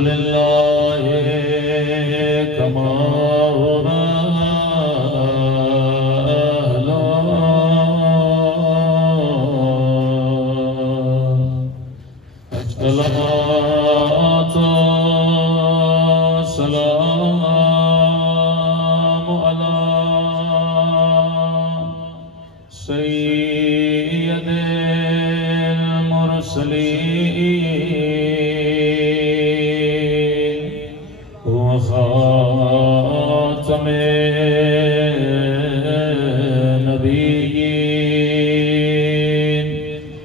لله كما هنا أهلا الصلاة والسلام على سيد المرسلين وخاتم النبيين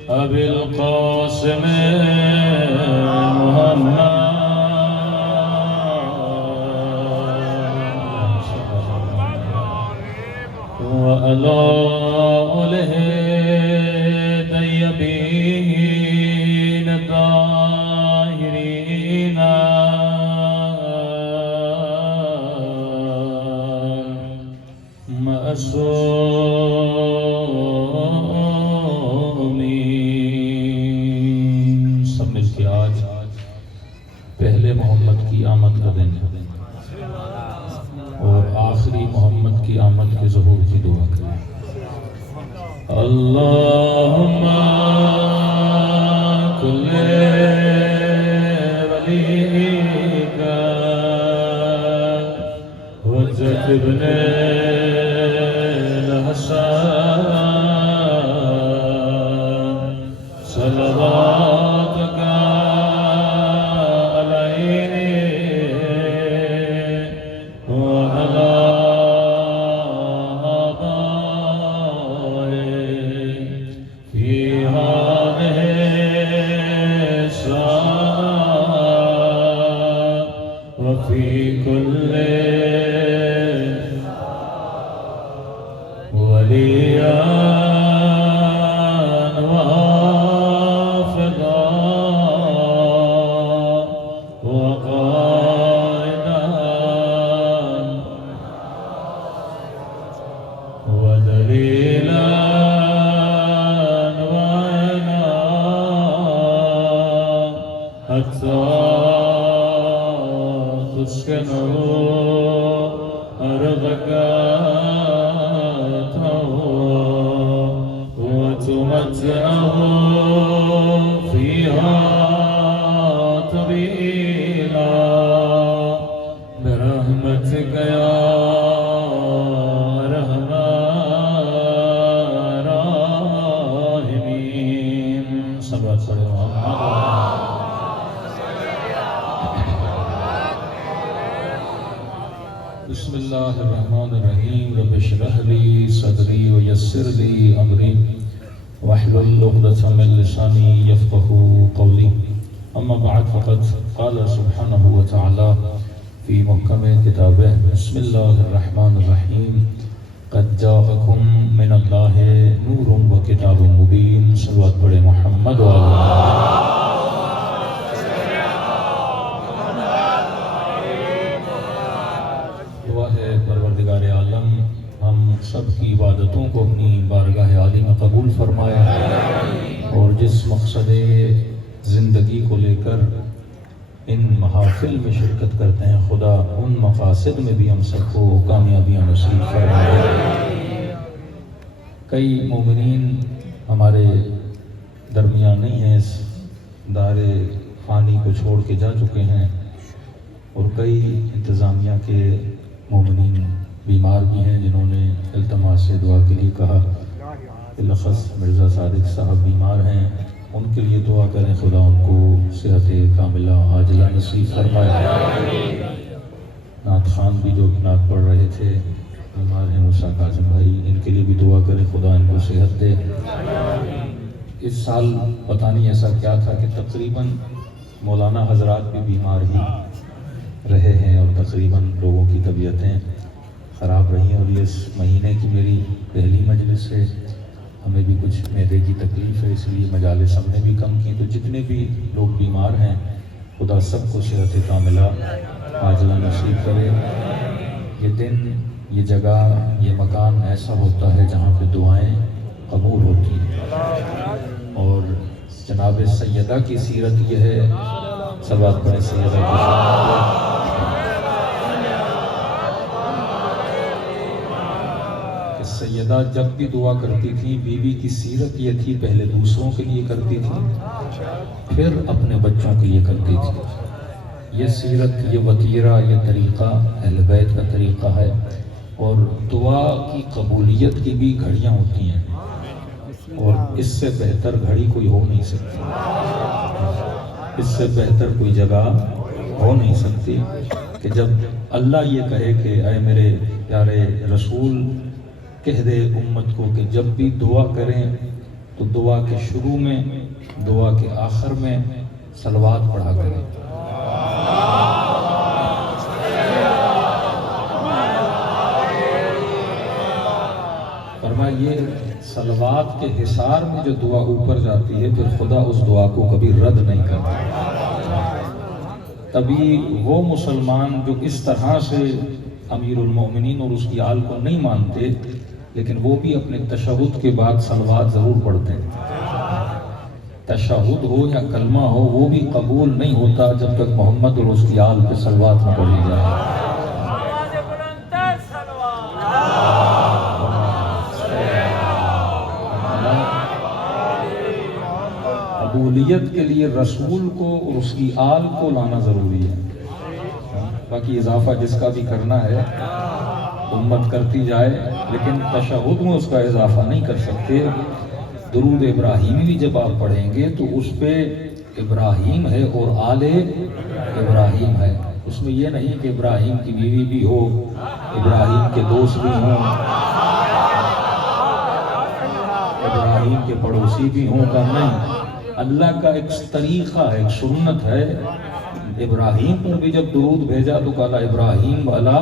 أبي القاسم وعلى آله الطيبين الطاهرين معصومين. سب مل کے آج پہلے محمد کی آمد کا دن اور آخری محمد کی آمد کے ظہور کی دعا کریں. اللہم کل ولیک حجت ابن الحسن صلواتک بسم اللہ الرحمن الرحیم. رب اشرح لی صدری ویسر لی امری واحلل عقدۃ من لسانی یفقهوا قولی. اما بعد فقد قال سبحانہ وتعالی فی محکم کتابہ بسم اللہ الرحمن الرحیم قد جاءکم من اللہ نور و کتاب مبین. صلوات پڑھے محمد وعلی پروردگار عالم ہم سب کی عبادتوں کو اپنی بارگاہ عالی میں قبول فرمائے اور جس مقصد زندگی کو لے کر ان محافل میں شرکت کرتے ہیں خدا ان مقاصد میں بھی ہم سب کو کامیابیاں نصیب فرمائے. کئی مومنین ہمارے درمیان نہیں ہیں، اس دار فانی کو چھوڑ کے جا چکے ہیں اور کئی انتظامیہ کے مومنین بیمار بھی ہیں جنہوں نے التماس سے دعا کے لیے کہا. بالاخص مرزا صادق صاحب بیمار ہیں، ان کے لیے دعا کریں خدا ان کو صحت کاملہ عاجلہ نصیب فرمائے. نعت خان بھی جو نعت پڑھ رہے تھے بیمار ہیں، موسیٰ کاظم بھائی، ان کے لیے بھی دعا کریں خدا ان کو صحت دے. اس سال پتہ نہیں ایسا کیا تھا کہ تقریباً مولانا حضرات بھی بیمار ہی رہے ہیں اور تقریباً لوگوں کی طبیعتیں خراب رہی ہیں. اور یہ اس مہینے کی میری پہلی مجلس ہے، ہمیں بھی کچھ معدے کی تکلیف ہے، اس لیے مجالس ہم نے بھی کم کی. تو جتنے بھی لوگ بیمار ہیں خدا سب کو صحت کاملہ عاجلہ نصیب کرے. یہ دن، یہ جگہ، یہ مکان ایسا ہوتا ہے جہاں پہ دعائیں قبول ہوتی ہیں. اور جناب سیدہ کی سیرت یہ ہے، صلوات پڑھیں سیدہ کی شان کہ سیدہ جب بھی دعا کرتی تھی، بیوی کی سیرت یہ تھی، پہلے دوسروں کے لیے کرتی تھی، پھر اپنے بچوں کے لیے کرتی تھی۔ یہ سیرت، یہ وتیرہ، یہ طریقہ اہل بیت کا طریقہ ہے۔ اور دعا کی قبولیت کی بھی گھڑیاں ہوتی ہیں، اور اس سے بہتر گھڑی کوئی ہو نہیں سکتی، اس سے بہتر کوئی جگہ ہو نہیں سکتی کہ جب اللہ یہ کہے کہ اے میرے پیارے رسول کہہ دے امت کو کہ جب بھی دعا کریں تو دعا کے شروع میں، دعا کے آخر میں صلوات پڑھا کریں۔ فرمایا یہ صلوات کے حصار میں جو دعا اوپر جاتی ہے، پھر خدا اس دعا کو کبھی رد نہیں کرتا۔ تبھی وہ مسلمان جو اس طرح سے امیر المومنین اور اس کی آل کو نہیں مانتے، لیکن وہ بھی اپنے تشہد کے بعد صلوات ضرور پڑھتے ہیں۔ تشہد ہو یا کلمہ ہو، وہ بھی قبول نہیں ہوتا جب تک محمد اور اس کی آل پہ صلوات نہ پڑھی جائے۔ قبولیت کے لیے رسول کو اور اس کی آل کو لانا ضروری ہے۔ باقی اضافہ جس کا بھی کرنا ہے امت کرتی جائے، لیکن تشہد میں اس کا اضافہ نہیں کر سکتے۔ درود ابراہیمی بھی جب آپ پڑھیں گے تو اس پہ ابراہیم ہے اور آل ابراہیم ہے، اس میں یہ نہیں کہ ابراہیم کی بیوی بھی ہو، ابراہیم کے دوست بھی ہوں، ابراہیم کے پڑوسی بھی ہوں، کا نہیں۔ اللہ کا ایک طریقہ ہے، ایک سنت ہے۔ ابراہیم پر بھی جب درود بھیجا تو کہا ابراہیم والا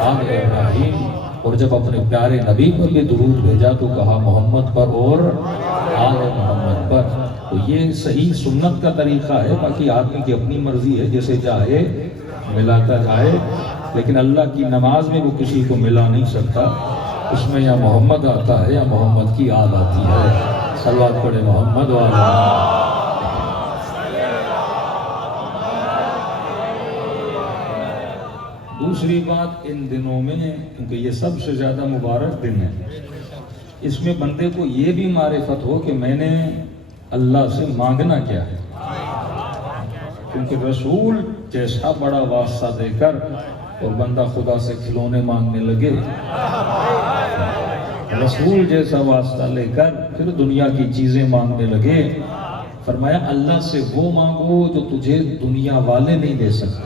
آل ابراہیم، اور جب اپنے پیارے نبی پر بھی درود بھیجا تو کہا محمد پر اور آل محمد پر۔ تو یہ صحیح سنت کا طریقہ ہے، باقی آدمی کی اپنی مرضی ہے، جسے چاہے ملاتا جائے، لیکن اللہ کی نماز میں وہ کسی کو ملا نہیں سکتا، اس میں یا محمد آتا ہے یا محمد کی آل آتی ہے۔ صلوات پڑھے محمد و آل محمد۔ دوسری بات، ان دنوں میں کیونکہ یہ سب سے زیادہ مبارک دن ہے، اس میں بندے کو یہ بھی معرفت ہو کہ میں نے اللہ سے مانگنا کیا ہے، کیونکہ رسول جیسا بڑا واسطہ دے کر اور بندہ خدا سے کھلونے مانگنے لگے، رسول جیسا واسطہ لے کر پھر دنیا کی چیزیں مانگنے لگے، فرمایا اللہ سے وہ مانگو جو تجھے دنیا والے نہیں دے سکتے،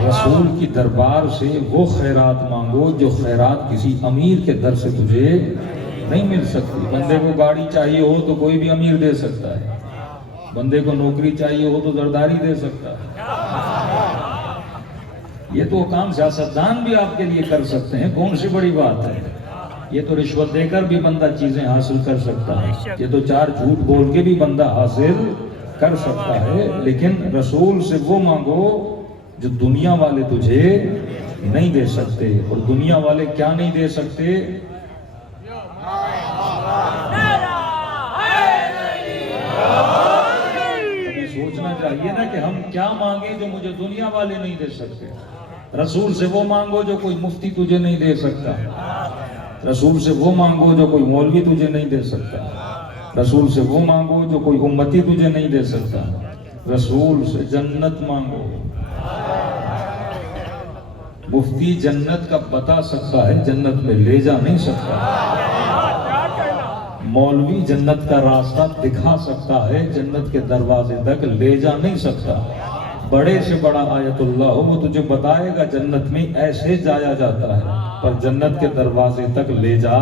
رسول کی دربار سے وہ خیرات مانگو جو خیرات کسی امیر کے در سے تجھے نہیں مل سکتی۔ بندے کو گاڑی چاہیے ہو تو کوئی بھی امیر دے سکتا ہے، بندے کو نوکری چاہیے ہو تو زرداری دے سکتا ہے، یہ تو کام سیاستدان بھی آپ کے لیے کر سکتے ہیں، کون سی بڑی بات ہے؟ یہ تو رشوت دے کر بھی بندہ چیزیں حاصل کر سکتا ہے، یہ تو چار جھوٹ بول کے بھی بندہ حاصل کر سکتا ہے، لیکن رسول سے وہ مانگو جو دنیا والے تجھے نہیں دے سکتے۔ اور دنیا والے کیا نہیں دے سکتے؟ ہمیں سوچنا چاہیے نا کہ ہم کیا مانگیں جو مجھے دنیا والے نہیں دے سکتے۔ رسول سے وہ مانگو جو کوئی مفتی تجھے نہیں دے سکتا، رسول سے وہ مانگو جو کوئی مولوی تجھے نہیں دے سکتا، رسول سے وہ مانگو جو کوئی امتی تجھے نہیں دے سکتا، رسول سے جنت مانگو۔ مفتی جنت کا بتا سکتا ہے، جنت میں لے جا نہیں سکتا، مولوی جنت کا راستہ دکھا سکتا ہے، جنت کے دروازے تک لے جا نہیں سکتا۔ بڑے سے بڑا آیت اللہ ہو، وہ تجھے بتائے گا جنت میں ایسے جایا جاتا ہے، پر جنت کے دروازے تک لے جا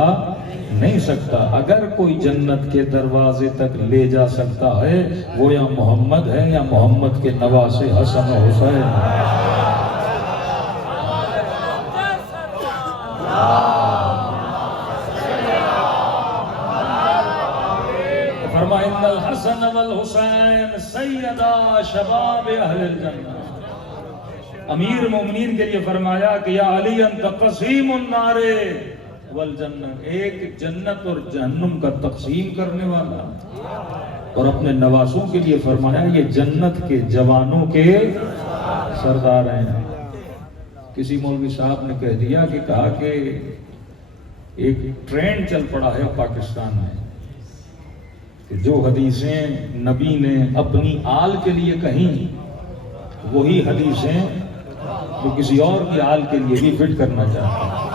نہیں سکتا۔ اگر کوئی جنت کے دروازے تک لے جا سکتا ہے وہ یا محمد ہے یا محمد کے نواسے حسن و حسین۔ فرمایا ان الحسن والحسین سیدا شباب اہل الجنہ۔ امیر مومنین کے لیے فرمایا کہ یا علی انت قسیم النار والجنہ، ایک جنت اور جہنم کا تقسیم کرنے والا، اور اپنے نواسوں کے لیے فرمایا یہ جنت کے جوانوں کے سردار ہیں۔ کسی مولوی صاحب نے کہہ دیا کہ کہا کہ ایک ٹرینڈ چل پڑا ہے پاکستان میں کہ جو حدیثیں نبی نے اپنی آل کے لیے کہیں وہی حدیثیں جو کسی اور کی آل کے لیے بھی فٹ کرنا چاہتا ہے۔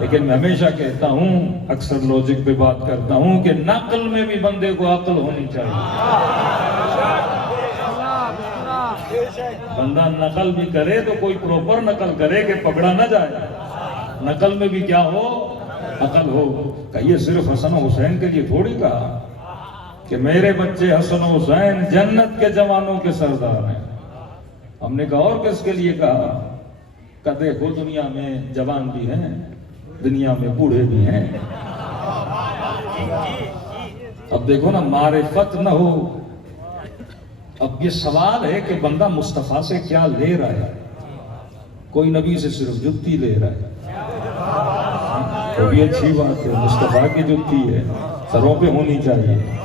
لیکن میں ہمیشہ کہتا ہوں، اکثر لوجک پہ بات کرتا ہوں کہ نقل میں بھی بندے کو عقل ہونی چاہیے۔ بندہ نقل بھی کرے تو کوئی پروپر نقل کرے کہ پکڑا نہ جائے۔ نقل میں بھی کیا ہو؟ عقل ہو۔ کہ یہ صرف حسن و حسین کے لیے تھوڑی کہا کہ میرے بچے حسن و حسین جنت کے جوانوں کے سردار ہیں۔ ہم نے کہا اور کس کے لیے کہا؟ کہ دیکھو دنیا میں جوان بھی ہیں، دنیا میں بوڑھے بھی ہیں۔ اب دیکھو نا، معرفت نہ ہو۔ اب یہ سوال ہے کہ بندہ مصطفیٰ سے کیا لے رہا ہے؟ کوئی نبی سے صرف جتی لے رہا ہے، تو بھی اچھی بات ہے، مصطفیٰ کی جتی ہے، سروں پہ ہونی چاہیے۔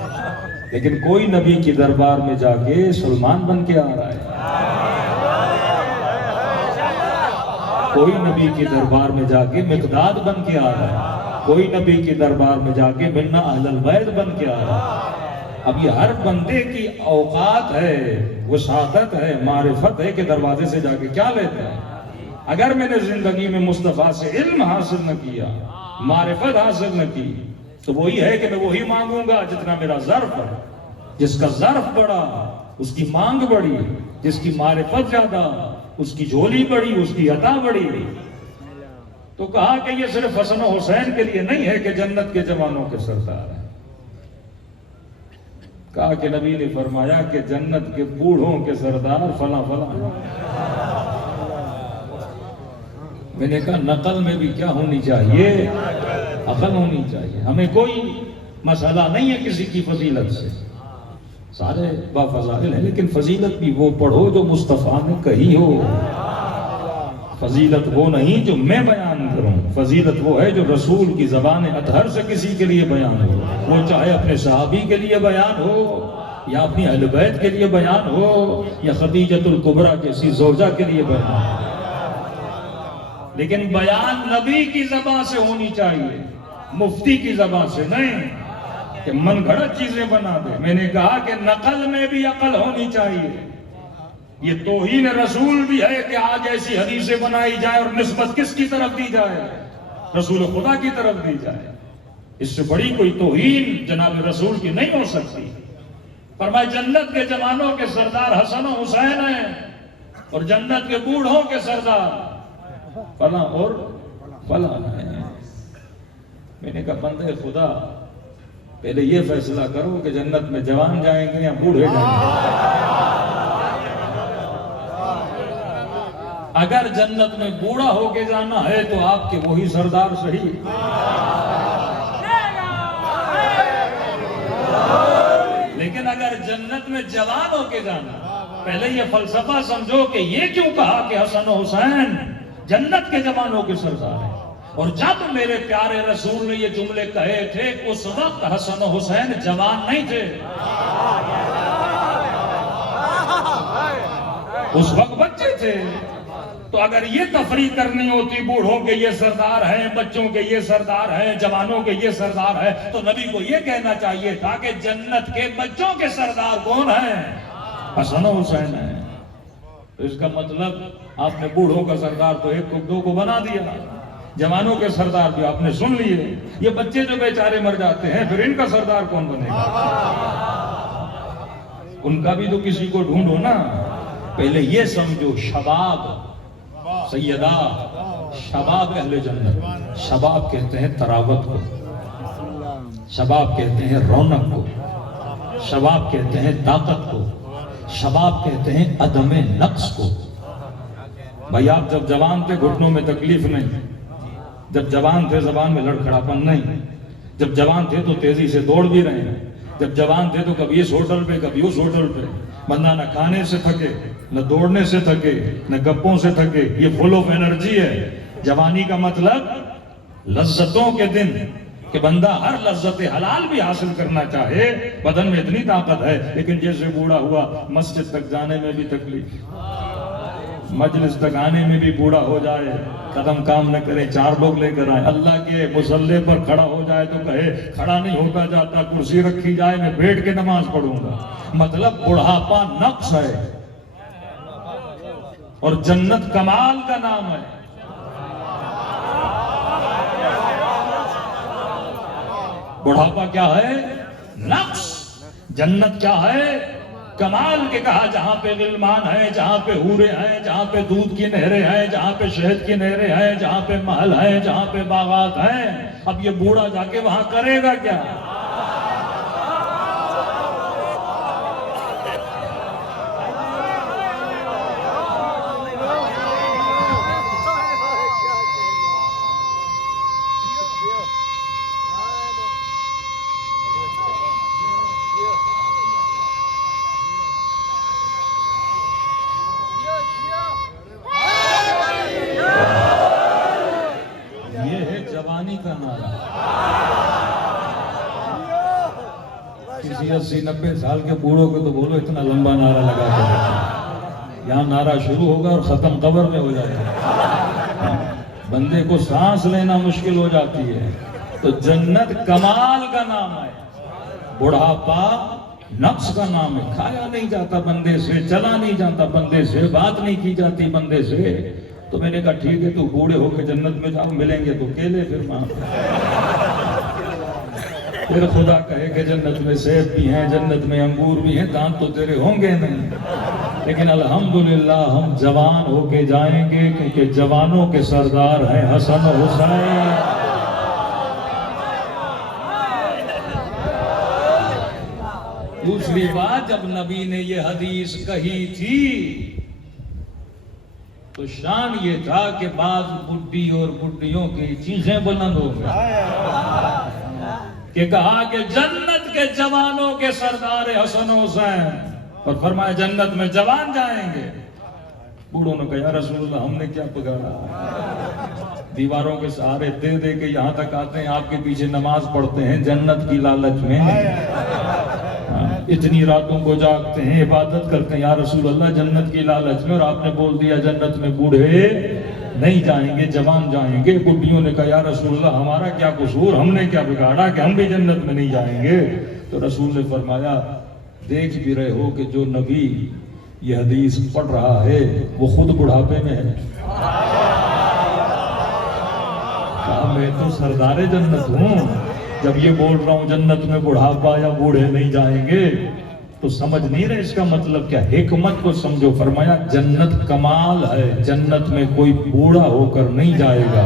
لیکن کوئی نبی کی دربار میں جا کے سلمان بن کے آ رہا ہے، کوئی نبی کی دربار میں جا کے مقداد بن کے آ رہا ہے، کوئی نبی کی دربار میں جا کے منا اہل البیت بن کے آ رہا ہے۔ اب یہ ہر بندے کی اوقات ہے، وسعت ہے، معرفت ہے کہ دروازے سے جا کے کیا لیتا ہے۔ اگر میں نے زندگی میں مصطفیٰ سے علم حاصل نہ کیا، معرفت حاصل نہ کی، تو وہی ہے کہ میں وہی مانگوں گا جتنا میرا ظرف ہے۔ جس کا ظرف بڑا اس کی مانگ بڑی، جس کی معرفت زیادہ اس کی جھولی بڑی، اس کی عطا بڑی۔ تو کہا کہ یہ صرف حسن و حسین کے لیے نہیں ہے کہ جنت کے جوانوں کے سردار ہیں۔ کہا کہ نبی نے فرمایا کہ جنت کے بوڑھوں کے سردار فلاں فلاں ہیں۔ میں نے کہا نقل میں بھی کیا ہونی چاہیے؟ عقل ہونی چاہیے۔ ہمیں کوئی مسئلہ نہیں ہے کسی کی فضیلت سے، سارے با فضائل ہیں، لیکن فضیلت بھی وہ پڑھو جو مصطفیٰ نے کہی ہو۔ فضیلت وہ نہیں جو میں بیان کروں، فضیلت وہ ہے جو رسول کی زبان اطہر سے کسی کے لیے بیان ہو، وہ چاہے اپنے صحابی کے لیے بیان ہو یا اپنی اہل بیت کے لیے بیان ہو یا خدیجۃ الکبریٰ جیسی زوجہ کے لیے بیان ہو۔ لیکن بیان نبی کی زبان سے ہونی چاہیے، مفتی کی زبان سے نہیں کہ من گھڑت چیزیں بنا دے۔ میں نے کہا کہ نقل میں بھی عقل ہونی چاہیے۔ یہ توہین رسول بھی ہے کہ آج ایسی حدیثیں بنائی جائے اور نسبت کس کی طرف دی جائے؟ رسول خدا کی طرف دی جائے۔ اس سے بڑی کوئی توہین جناب رسول کی نہیں ہو سکتی۔ فرمایا جنت کے جوانوں کے سردار حسن و حسین ہیں اور جنت کے بوڑھوں کے سردار فلاں اور فلاں ہیں۔ میں نے کہا بندے خدا پہلے یہ فیصلہ کرو کہ جنت میں جوان جائیں گے یا بوڑھے جائیں گے۔ اگر جنت میں بوڑھا ہو کے جانا ہے تو آپ کے وہی سردار صحیح، لیکن اگر جنت میں جوان ہو کے جانا، پہلے یہ فلسفہ سمجھو کہ یہ کیوں کہا کہ حسن و حسین جنت کے جوانوں کے سردار ہیں۔ اور جب میرے پیارے رسول نے یہ جملے کہے تھے اس وقت حسن و حسین جوان نہیں تھے، اس وقت بچے تھے۔ تو اگر یہ تفریق کرنی ہوتی بوڑھوں کے یہ سردار ہیں، بچوں کے یہ سردار ہیں، جوانوں کے یہ سردار ہیں، تو نبی کو یہ کہنا چاہیے تھا کہ جنت کے بچوں کے سردار کون ہیں؟ حسن و حسین ہیں۔ تو اس کا مطلب آپ نے بوڑھوں کا سردار تو ایک کو دو کو بنا دیا، جوانوں کے سردار بھی آپ نے سن لیے۔ یہ بچے جو بیچارے مر جاتے ہیں پھر ان کا سردار کون بنے گا؟ ان کا بھی تو کسی کو ڈھونڈو نا۔ پہلے یہ سمجھو شباب سیدہ، شباب اہل جنت، شباب کہتے ہیں تراوت کو، شباب کہتے ہیں رونق کو، شباب کہتے ہیں طاقت کو، شباب کہتے ہیں عدم نقص کو۔ بھائی آپ جب جوان تھے گھٹنوں میں تکلیف نہیں، جب جوان تھے زبان میں لڑکھڑاپن نہیں، جب جوان تھے تو تیزی سے دوڑ بھی رہے ہیں، جب جوان تھے تو کبھی اس ہوٹل پہ کبھی اس ہوٹل پہ، بندہ نہ کھانے سے تھکے، نہ دوڑنے سے تھکے، نہ گپوں سے تھکے۔ یہ فل آف انرجی ہے۔ جوانی کا مطلب لذتوں کے دن، کہ بندہ ہر لذت حلال بھی حاصل کرنا چاہے، بدن میں اتنی طاقت ہے، لیکن جیسے بوڑھا ہوا مسجد تک جانے میں بھی تکلیف، مجلس تک آنے میں بھی بوڑھا ہو جائے، قدم کام نہ کرے، 4 لوگ لے کر آئے، اللہ کے مصلی پر کھڑا ہو جائے تو کہے کھڑا نہیں ہوتا جاتا، کرسی رکھی جائے میں بیٹھ کے نماز پڑھوں گا۔ مطلب بڑھاپا نقص ہے اور جنت کمال کا نام ہے۔ بڑھاپا کیا ہے؟ نقص۔ جنت کیا ہے؟ کمال کے کہا جہاں پہ غلمان ہیں، جہاں پہ حوریں ہیں، جہاں پہ دودھ کی نہریں ہیں، جہاں پہ شہد کی نہریں ہیں، جہاں پہ محل ہیں، جہاں پہ باغات ہیں۔ اب یہ بوڑھا جا کے وہاں کرے گا کیا؟ کا نعرہ کسی 80-90 سال کے بوڑھوں کو تو بولو اتنا لمبا نعرہ لگا کر، یہاں نعرہ شروع ہوگا اور ختم قبر میں ہو جاتا ہے، بندے کو سانس لینا مشکل ہو جاتی ہے۔ تو جنت کمال کا نام ہے، بڑھاپا نقص کا نام ہے۔ کھایا نہیں جاتا بندے سے، چلا نہیں جاتا بندے سے، بات نہیں کی جاتی بندے سے۔ تو میں نے کہا ٹھیک ہے تو بوڑھے ہو کے جنت میں جاؤ، ملیں گے تو کیلے پھر وہاں پھر خدا کہے کہ جنت میں سیب بھی ہیں، جنت میں انگور بھی ہیں، دانت تو تیرے ہوں گے نہیں، لیکن الحمدللہ ہم جوان ہو کے جائیں گے، کیونکہ جوانوں کے سردار ہیں حسن و حسین۔ دوسری بات، جب نبی نے یہ حدیث کہی تھی تو شان یہ تھا کہ بعض بڈھی اور بڈھیوں کی چیخیں بلند ہو گئی کہ کہا کہ جنت کے جوانوں کے سردار حسن و حسین، اور فرمایا جنت میں جوان جائیں گے۔ بوڑھوں نے کہا یا رسول اللہ ہم نے کیا بگاڑا، دیواروں کے سہارے دے دے کے یہاں تک آتے ہیں، آپ کے پیچھے نماز پڑھتے ہیں جنت کی لالچ میں، اتنی راتوں کو جاگتے ہیں، عبادت کرتے ہیں، یا رسول اللہ جنت کی لالچ میں، اور آپ نے بول دیا جنت میں بوڑھے نہیں جائیں گے، جوان جائیں گے۔ بڈھیوں نے کہا یا رسول اللہ ہمارا کیا قصور، ہم نے کیا بگاڑا کہ ہم بھی جنت میں نہیں جائیں گے؟ تو رسول نے فرمایا دیکھ بھی رہے ہو کہ جو نبی یہ حدیث پڑھ رہا ہے وہ خود بڑھاپے میں ہے۔ کہا میں تو سردار جنت ہوں، جب یہ بول رہا ہوں جنت میں بڑھاپا یا بوڑھے نہیں جائیں گے تو سمجھ نہیں رہے اس کا مطلب کیا، حکمت کو سمجھو۔ فرمایا جنت کمال ہے، جنت میں کوئی بوڑھا ہو کر نہیں جائے گا،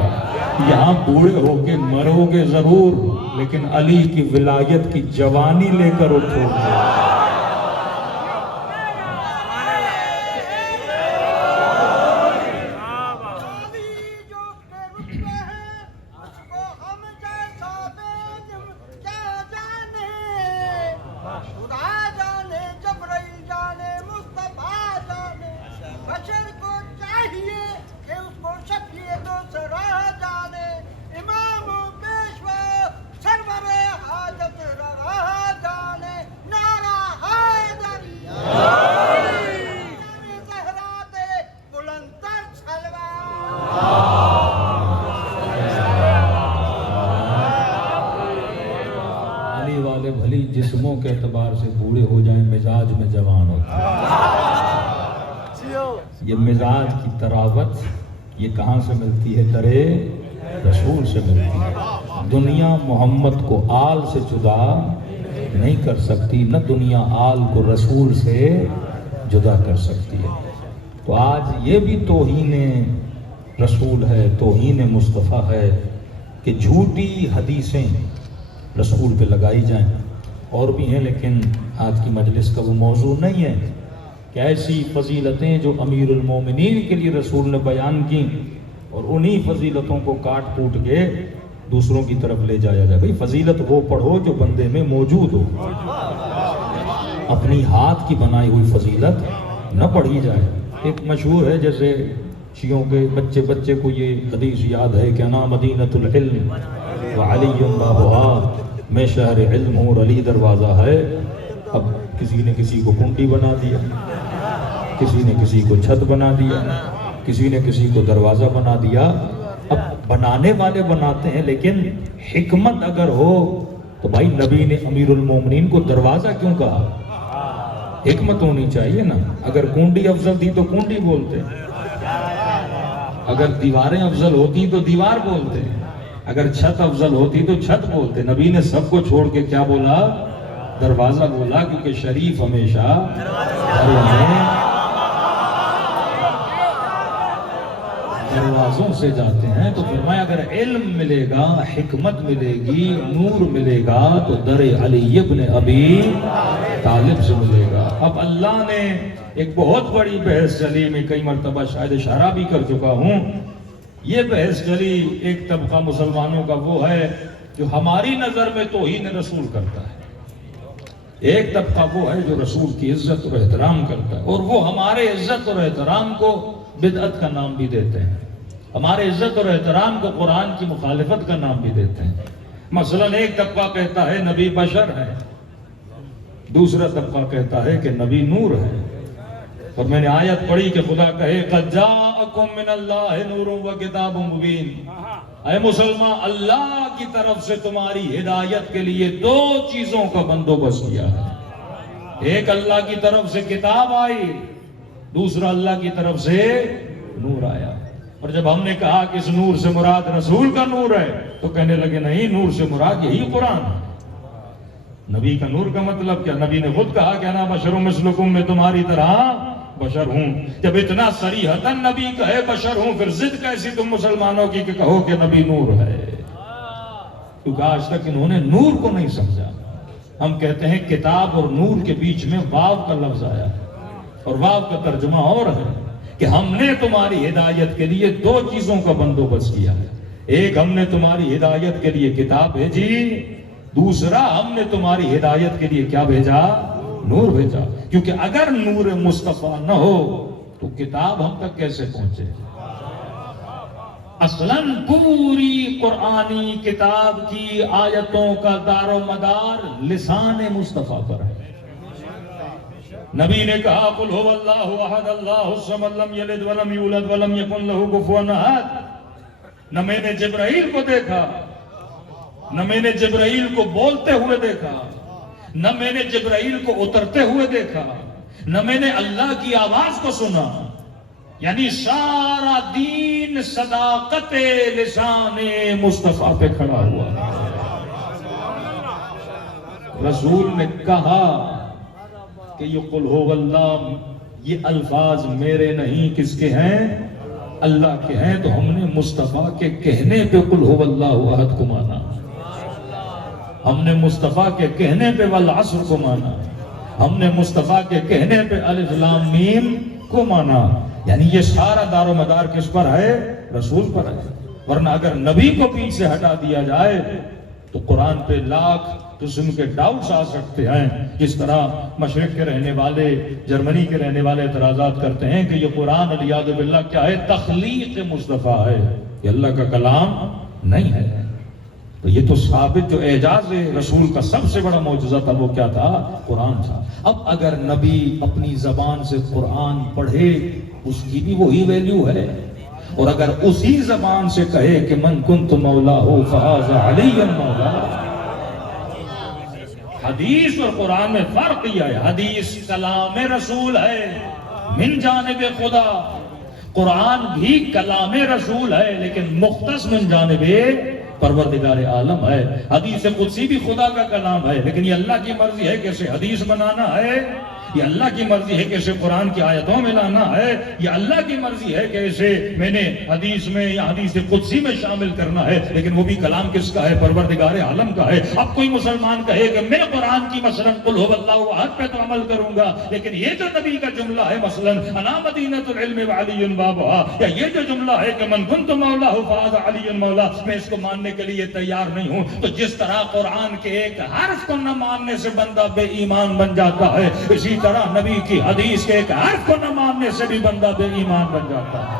یہاں بوڑھے ہو کے مرو گے ضرور، لیکن علی کی ولایت کی جوانی لے کر اٹھو گے۔ بھلی جسموں کے اعتبار سے بوڑھے ہو جائیں، مزاج میں جوان ہوتے ہیں۔ یہ مزاج کی تراوت یہ کہاں سے ملتی ہے؟ درے رسول سے ملتی ہے۔ دنیا محمد کو آل سے جدا نہیں کر سکتی، نہ دنیا آل کو رسول سے جدا کر سکتی ہے۔ تو آج یہ بھی توہین رسول ہے، توہین مصطفیٰ ہے کہ جھوٹی حدیثیں رسول پہ لگائی جائیں۔ اور بھی ہیں لیکن آج کی مجلس کا وہ موضوع نہیں ہے کہ ایسی فضیلتیں جو امیر المومنین کے لیے رسول نے بیان کی اور انہی فضیلتوں کو کاٹ پوٹ کے دوسروں کی طرف لے جایا جائے۔ بھئی فضیلت وہ پڑھو جو بندے میں موجود ہو، اپنی ہاتھ کی بنائی ہوئی فضیلت نہ پڑھی جائے۔ ایک مشہور ہے، جیسے شیعوں کے بچے کو یہ حدیث یاد ہے کہ انا مدینۃ العلم وعلی بابها، میں شہر علم ہوں اور علی دروازہ ہے۔ اب کسی نے کسی کو کنڈی بنا دیا، کسی نے کسی کو چھت بنا دیا، کسی نے کسی کو دروازہ بنا دیا۔ اب بنانے والے بناتے ہیں، لیکن حکمت اگر ہو تو بھائی نبی نے امیر المومنین کو دروازہ کیوں کہا؟ حکمت ہونی چاہیے نا۔ اگر کنڈی افضل تھی تو کنڈی بولتے، اگر دیواریں افضل ہوتی تو دیوار بولتے، اگر چھت افضل ہوتی تو چھت بولتے۔ نبی نے سب کو چھوڑ کے کیا بولا؟ دروازہ بولا، کیونکہ شریف ہمیشہ گھروں میں دروازوں سے جاتے ہیں۔ تو فرمایا اگر علم ملے گا، حکمت ملے گی، نور ملے گا تو در علی ابن ابی طالب سے ملے گا۔ اب اللہ نے ایک بہت بڑی بحث چلی، میں کئی مرتبہ شاید اشارہ بھی کر چکا ہوں۔ یہ بحث چلی، ایک طبقہ مسلمانوں کا وہ ہے جو ہماری نظر میں توہین رسول کرتا ہے، ایک طبقہ وہ ہے جو رسول کی عزت اور احترام کرتا ہے، اور وہ ہمارے عزت اور احترام کو بدعت کا نام بھی دیتے ہیں، ہمارے عزت اور احترام کو قرآن کی مخالفت کا نام بھی دیتے ہیں۔ مثلا ایک طبقہ کہتا ہے نبی بشر ہے، دوسرا طبقہ کہتا ہے کہ نبی نور ہے۔ اور میں نے آیت پڑھی کہ خدا کہے قد جاءکم من اللہ نور و کتاب مبین، اے مسلمان اللہ کی طرف سے تمہاری ہدایت کے لیے دو چیزوں کا بندوبست کیا ہے۔ ایک اللہ کی طرف سے کتاب آئی، دوسرا اللہ کی طرف سے نور آیا۔ اور جب ہم نے کہا کہ اس نور سے مراد رسول کا نور ہے تو کہنے لگے نہیں، نور سے مراد یہی قرآن ہے۔ نبی کا نور کا مطلب کیا؟ نبی نے خود کہا کہ انا بشر مثلکم، میں تمہاری طرح بشر ہوں۔ جب اتنا صریحتاً نبی کہے بشر ہوں، پھر ضد کیسی تم مسلمانوں کی کہ کہو کہ نبی نور ہے؟ کیونکہ آج تک انہوں نے نور کو نہیں سمجھا۔ ہم کہتے ہیں کتاب اور نور کے بیچ میں واو کا لفظ آیا ہے، اور واو کا ترجمہ اور ہے کہ ہم نے تمہاری ہدایت کے لیے دو چیزوں کا بندوبست کیا ہے۔ ایک ہم نے تمہاری ہدایت کے لیے کتاب بھیجی، دوسرا ہم نے تمہاری ہدایت کے لیے کیا بھیجا؟ نور بھیجا۔ کیونکہ اگر نور مصطفیٰ نہ ہو تو کتاب ہم تک کیسے پہنچے؟ اصلاً پوری قرآنی کتاب کی آیتوں کا دار و مدار لسان مصطفیٰ پر ہے۔ نبی نے کہا قل هو اللہ احد اللہ الصمد لم یلد ولم یولد ولم یکن لہ کفوا احد۔ نہ میں نے جبرائیل کو دیکھا، نہ میں نے جبرائیل کو بولتے ہوئے دیکھا، نہ میں نے جبرائیل کو اترتے ہوئے دیکھا، نہ میں نے اللہ کی آواز کو سنا۔ یعنی سارا دین صداقت لسان مصطفیٰ پہ کھڑا ہوا۔ رسول نے کہا کہ یہ قل ہو اللہ، یہ الفاظ میرے نہیں، کس کے ہیں؟ اللہ کے ہیں۔ تو ہم نے مصطفیٰ کے کہنے پہ قل ہو اللہ احد کو مانا، ہم نے مصطفیٰ کے کہنے پہ والعصر کو مانا، ہم نے مصطفیٰ کے کہنے پہ الف لام میم کو مانا۔ یعنی یہ سارا دار و مدار کس پر ہے؟ رسول پر ہے۔ ورنہ اگر نبی کو پیچھے سے ہٹا دیا جائے تو قرآن پہ لاکھ قسم کے ڈاؤٹس آ سکتے ہیں۔ جس طرح مشرق کے رہنے والے، جرمنی کے رہنے والے اعتراضات کرتے ہیں کہ یہ قرآن علیہ باللہ کیا ہے؟ تخلیق مصطفیٰ ہے، یہ اللہ کا کلام نہیں ہے۔ تو یہ تو ثابت، جو اعجاز رسول کا سب سے بڑا معجزہ تھا وہ کیا تھا؟ قرآن تھا۔ اب اگر نبی اپنی زبان سے قرآن پڑھے اس کی بھی وہی ویلیو ہے، اور اگر اسی زبان سے کہے کہ من کنت مولا ہو فہذا علی مولا۔ حدیث اور قرآن میں فرق یہ ہے، حدیث کلام رسول ہے من جانب خدا، قرآن بھی کلام رسول ہے لیکن مختص من جانب پروردگار عالم ہے۔ حدیث قدسی بھی خدا کا کلام ہے، لیکن یہ اللہ کی مرضی ہے کہ اسے حدیث بنانا ہے، یہ اللہ کی مرضی ہے کہ اسے قرآن کی آیتوں میں لانا ہے، یہ اللہ کی مرضی ہے کہ اسے میں نے حدیث میں یا حدیث قدسی میں شامل کرنا ہے، لیکن وہ بھی کلام کس کا ہے؟ پروردگار عالم کا ہے۔ اب کوئی مسلمان کہے کہ میں قرآن کی مثلا قل هو اللہ احد پہ تو عمل کروں گا، لیکن یہ جو نبی کا جملہ ہے مثلا انا مدینۃ العلم وعلی بابها، یا یہ جو جملہ ہے کہ من کنت مولا فهذا علی مولا، میں اس کو ماننے کے لیے تیار نہیں ہوں۔ تو جس طرح قرآن کے ایک حرف کو نہ ماننے سے بندہ بے ایمان بن جاتا ہے، اسی طرح نبی کی حدیث کے ایک حرف کو نہ ماننے سے بھی بندہ بے ایمان بن جاتا ہے۔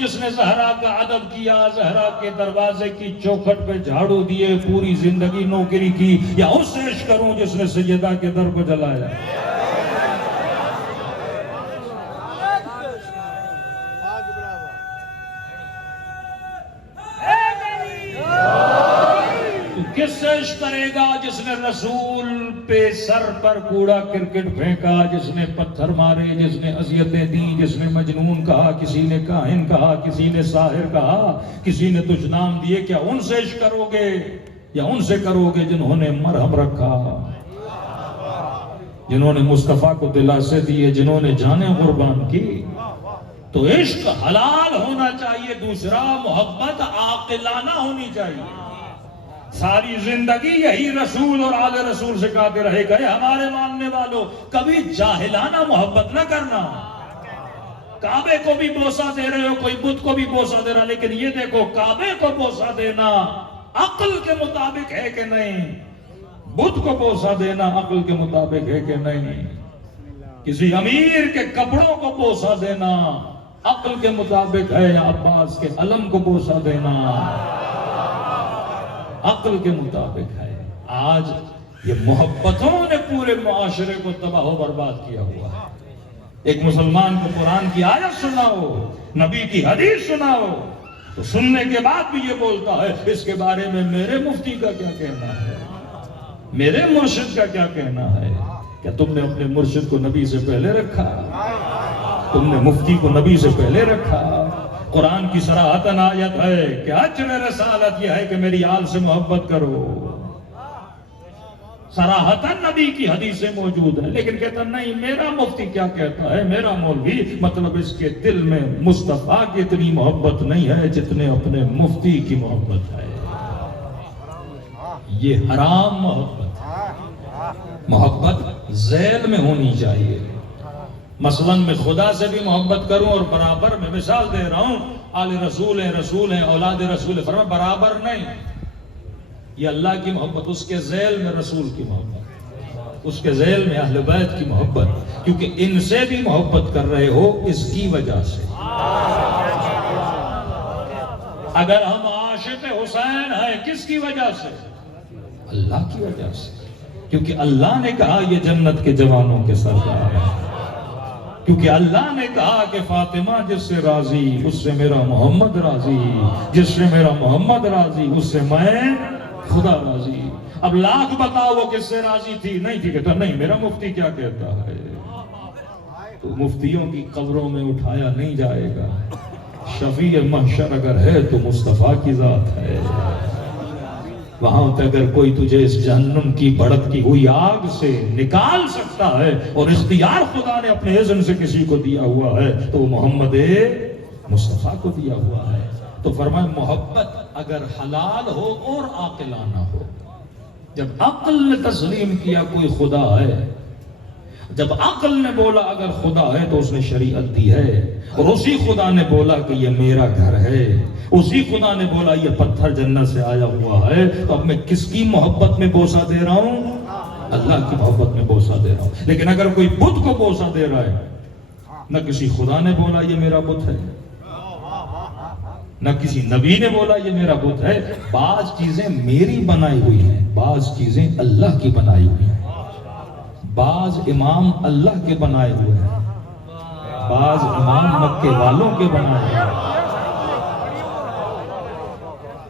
جس نے زہرا کا ادب کیا، زہرا کے دروازے کی چوکھٹ پہ جھاڑو دیے، پوری زندگی نوکری کی، یا اس سے عشق کروں جس نے سیدہ کے در کو جلایا؟ کس سے عشق کرے گا جس نے رسول پہ سر پر کوڑا کرکٹ پھینکا، جس نے پتھر مارے، جس نے اذیتیں دی، جس نے مجنون کہا، کسی نے کاہن کہا، کسی نے ساحر کہا، کسی نے تجھ نام دیے؟ کیا ان سے عشق کرو گے یا ان سے کرو گے جنہوں نے مرہم رکھا، جنہوں نے مصطفیٰ کو دلاسے دیے، جنہوں نے جانیں قربان کی؟ تو عشق حلال ہونا چاہیے، دوسرا محبت عاقلانہ ہونی چاہیے۔ ساری زندگی یہی رسول اور آل رسول سکھاتے رہے گئے، ہمارے ماننے والوں کبھی جاہلانہ محبت نہ کرنا۔ کعبے کو بھی بوسہ دے رہے ہو، کوئی بت کو بھی بوسہ دے رہا، لیکن یہ دیکھو کعبے کو بوسہ دینا عقل کے مطابق ہے کہ نہیں، بت کو بوسہ دینا عقل کے مطابق ہے کہ نہیں، کسی امیر کے کپڑوں کو بوسہ دینا عقل کے مطابق ہے یا عباس کے علم کو بوسہ دینا عقل کے مطابق ہے؟ آج یہ محبتوں نے پورے معاشرے کو تباہ و برباد کیا ہوا ہے۔ ایک مسلمان کو قرآن کی آیت سناؤ، نبی کی حدیث سناؤ تو سننے کے بعد بھی یہ بولتا ہے اس کے بارے میں میرے مفتی کا کیا کہنا ہے، میرے مرشد کا کیا کہنا ہے؟ کیا تم نے اپنے مرشد کو نبی سے پہلے رکھا؟ تم نے مفتی کو نبی سے پہلے رکھا؟ قرآن کی صراحتاً آیت ہے کہ اجر رسالت یہ ہے کہ میری آل سے محبت کرو، صراحتاً نبی کی حدیثیں موجود ہیں، لیکن کہتا نہیں میرا مفتی کیا کہتا ہے، میرا مولوی، مطلب اس کے دل میں مصطفیٰ کی اتنی محبت نہیں ہے جتنے اپنے مفتی کی محبت ہے۔ یہ حرام محبت ذیل میں ہونی چاہیے۔ مثلاً میں خدا سے بھی محبت کروں اور برابر میں مثال دے رہا ہوں، آل رسول ہیں، رسول ہیں، اولاد رسول ہیں، فرما برابر نہیں، یہ اللہ کی محبت، اس کے ذیل میں رسول کی محبت، اس کے ذیل میں اہل بیت کی محبت، کیونکہ ان سے بھی محبت کر رہے ہو اس کی وجہ سے۔ اگر ہم عاشق حسین ہیں کس کی وجہ سے؟ اللہ کی وجہ سے، کیونکہ اللہ نے کہا یہ جنت کے جوانوں کے سردار ہیں، کیونکہ اللہ نے کہا کہ فاطمہ جس سے راضی اس سے میرا محمد راضی، جس سے میرا محمد راضی اس سے میں خدا راضی۔ اب لاکھ بتاؤ وہ کس سے راضی تھی؟ نہیں تھی، کہتا نہیں میرا مفتی کیا کہتا ہے۔ تو مفتیوں کی قبروں میں اٹھایا نہیں جائے گا، شفیع محشر اگر ہے تو مصطفیٰ کی ذات ہے، وہاں پہ اگر کوئی تجھے اس جہنم کی بھڑکتی ہوئی آگ سے نکال سکتا ہے اور اختیار خدا نے اپنے اذن سے کسی کو دیا ہوا ہے تو وہ محمد مصطفیٰ کو دیا ہوا ہے۔ تو فرمائے محبت اگر حلال ہو اور عاقلانہ ہو، جب عقل نے تسلیم کیا کوئی خدا ہے، جب عقل نے بولا اگر خدا ہے تو اس نے شریعت دی ہے، اور اسی خدا نے بولا کہ یہ میرا گھر ہے، اسی خدا نے بولا یہ پتھر جنت سے آیا ہوا ہے، تو اب میں کس کی محبت میں بوسہ دے رہا ہوں؟ اللہ کی محبت میں بوسہ دے رہا ہوں۔ لیکن اگر کوئی بت کو بوسہ دے رہا ہے، نہ کسی خدا نے بولا یہ میرا بت ہے، نہ کسی نبی نے بولا یہ میرا بت ہے، بعض چیزیں میری بنائی ہوئی ہیں، بعض چیزیں اللہ کی بنائی ہوئی ہیں، بعض امام اللہ کے بنائے ہوئے ہیں، بعض امام مکے والوں کے بنائے ہوئے ہیں۔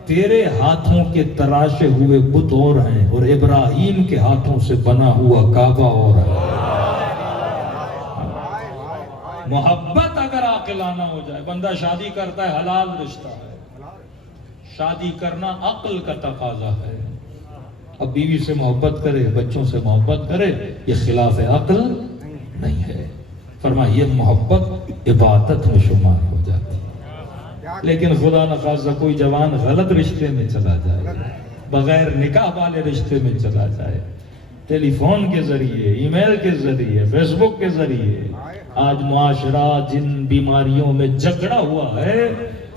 تیرے ہاتھوں کے تراشے ہوئے بت اور ہیں اور ابراہیم کے ہاتھوں سے بنا ہوا کعبہ اور ہے۔ محبت اگر عاقلانہ ہو جائے، بندہ شادی کرتا ہے حلال رشتہ ہے، شادی کرنا عقل کا تقاضا ہے، اب بیوی سے محبت کرے، بچوں سے محبت کرے، یہ خلاف عقل نہیں ہے۔ فرمایا یہ محبت عبادت میں شمار ہو جاتی ہے۔ لیکن خدا نخواستہ کوئی جوان غلط رشتے میں چلا جائے، بغیر نکاح والے رشتے میں چلا جائے، ٹیلی فون کے ذریعے، ای میل کے ذریعے، فیس بک کے ذریعے، آج معاشرہ جن بیماریوں میں جکڑا ہوا ہے،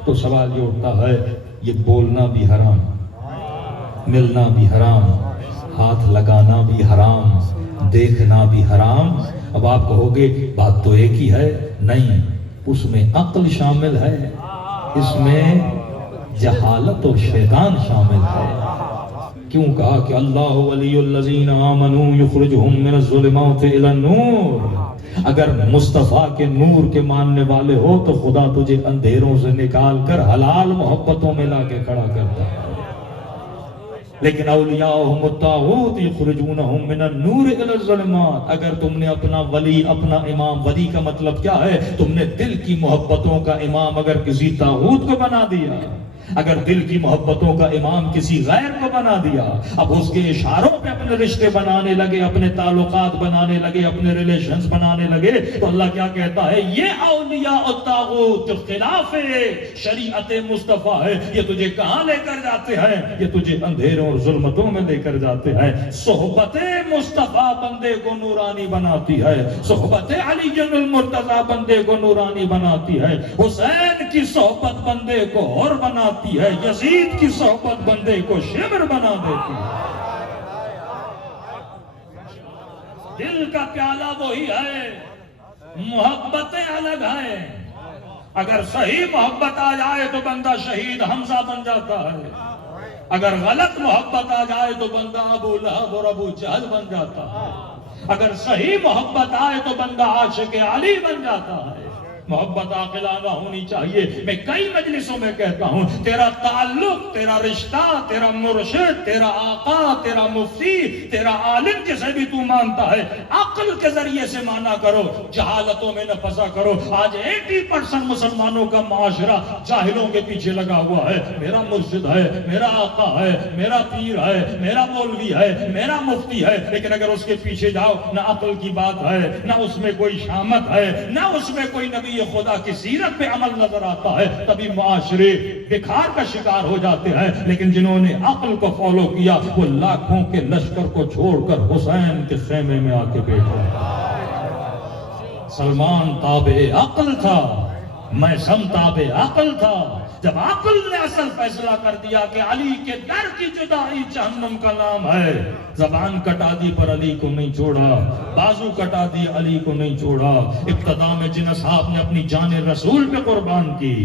تو سوال یہ اٹھتا ہے یہ بولنا بھی حرام، ملنا بھی حرام، ہاتھ لگانا بھی حرام، دیکھنا بھی حرام۔ اب آپ کہو گے بات تو ایک ہی ہے، نہیں، اس میں عقل شامل ہے، اس میں جہالت و شیطان شامل ہے۔ کیوں کہا کہ اللہ ولی الذین آمنوا یخرجہم من الظلمات الی النور؟ اگر مصطفیٰ کے نور کے ماننے والے ہو تو خدا تجھے اندھیروں سے نکال کر حلال محبتوں میں لا کے کھڑا کرتا ہے۔ لیکن اولیاءہم الطاغوت یخرجونہم من النور الی الظلمات، اگر تم نے اپنا ولی، اپنا امام، ولی کا مطلب کیا ہے؟ تم نے دل کی محبتوں کا امام اگر کسی طاغوت کو بنا دیا، اگر دل کی محبتوں کا امام کسی غیر کو بنا دیا، اب اس کے اشاروں پہ اپنے رشتے بنانے لگے، اپنے تعلقات بنانے لگے، اپنے ریلیشنز بنانے لگے، تو اللہ کیا کہتا ہے؟ یہ اولیاء الطاغوت جو خلاف شریعت مصطفیٰ ہے، یہ تجھے کہاں لے کر جاتے ہیں؟ یہ تجھے اندھیروں اور ظلمتوں میں لے کر جاتے ہیں۔ صحبت مصطفیٰ بندے کو نورانی بناتی ہے، صحبت علی المرتضیٰ بندے کو نورانی بناتی ہے، حسین کی صحبت بندے کو اور بناتی ہے، یزید کی صحبت بندے کو شمر بنا دیتی ہے۔ دل کا پیالہ وہی ہے، محبتیں الگ ہیں۔ اگر صحیح محبت آ جائے تو بندہ شہید حمزہ بن جاتا ہے، اگر غلط محبت آ جائے تو بندہ ابو لہب اور ابو جہل بن جاتا ہے، اگر صحیح محبت آئے تو بندہ عاشق علی بن جاتا ہے۔ محبت عاقلانہ ہونی چاہیے۔ میں کئی مجلسوں میں کہتا ہوں، تیرا تعلق، تیرا رشتہ، تیرا مرشد، تیرا آقا، تیرا مفتی، تیرا عالم جسے بھی تو مانتا ہے، عقل کے ذریعے سے مانا کرو، جہالتوں میں نہ پھنسا کرو۔ آج 80% مسلمانوں کا معاشرہ جاہلوں کے پیچھے لگا ہوا ہے۔ میرا مرشد ہے، میرا آقا ہے، میرا پیر ہے، میرا مولوی ہے، میرا مفتی ہے، لیکن اگر اس کے پیچھے جاؤ نہ عقل کی بات ہے، نہ اس میں کوئی شامت ہے، نہ اس میں کوئی نبی خدا کی سیرت پہ عمل نظر آتا ہے، تبھی معاشرے بکھار کا شکار ہو جاتے ہیں۔ لیکن جنہوں نے عقل کو فالو کیا، وہ لاکھوں کے لشکر کو چھوڑ کر حسین کے خیمے میں آ کے بیٹھے۔ سلمان تابع عقل تھا، میثم تابع عقل تھا۔ جب عقل نے اصل فیصلہ کر دیا کہ علی کے در کی جدائی جہنم کا نام ہے، زبان کٹا دی پر علی کو نہیں چھوڑا، بازو کٹا دی علی کو نہیں چھوڑا۔ ابتدا میں جن اصحاب نے اپنی جان رسول پہ قربان کی،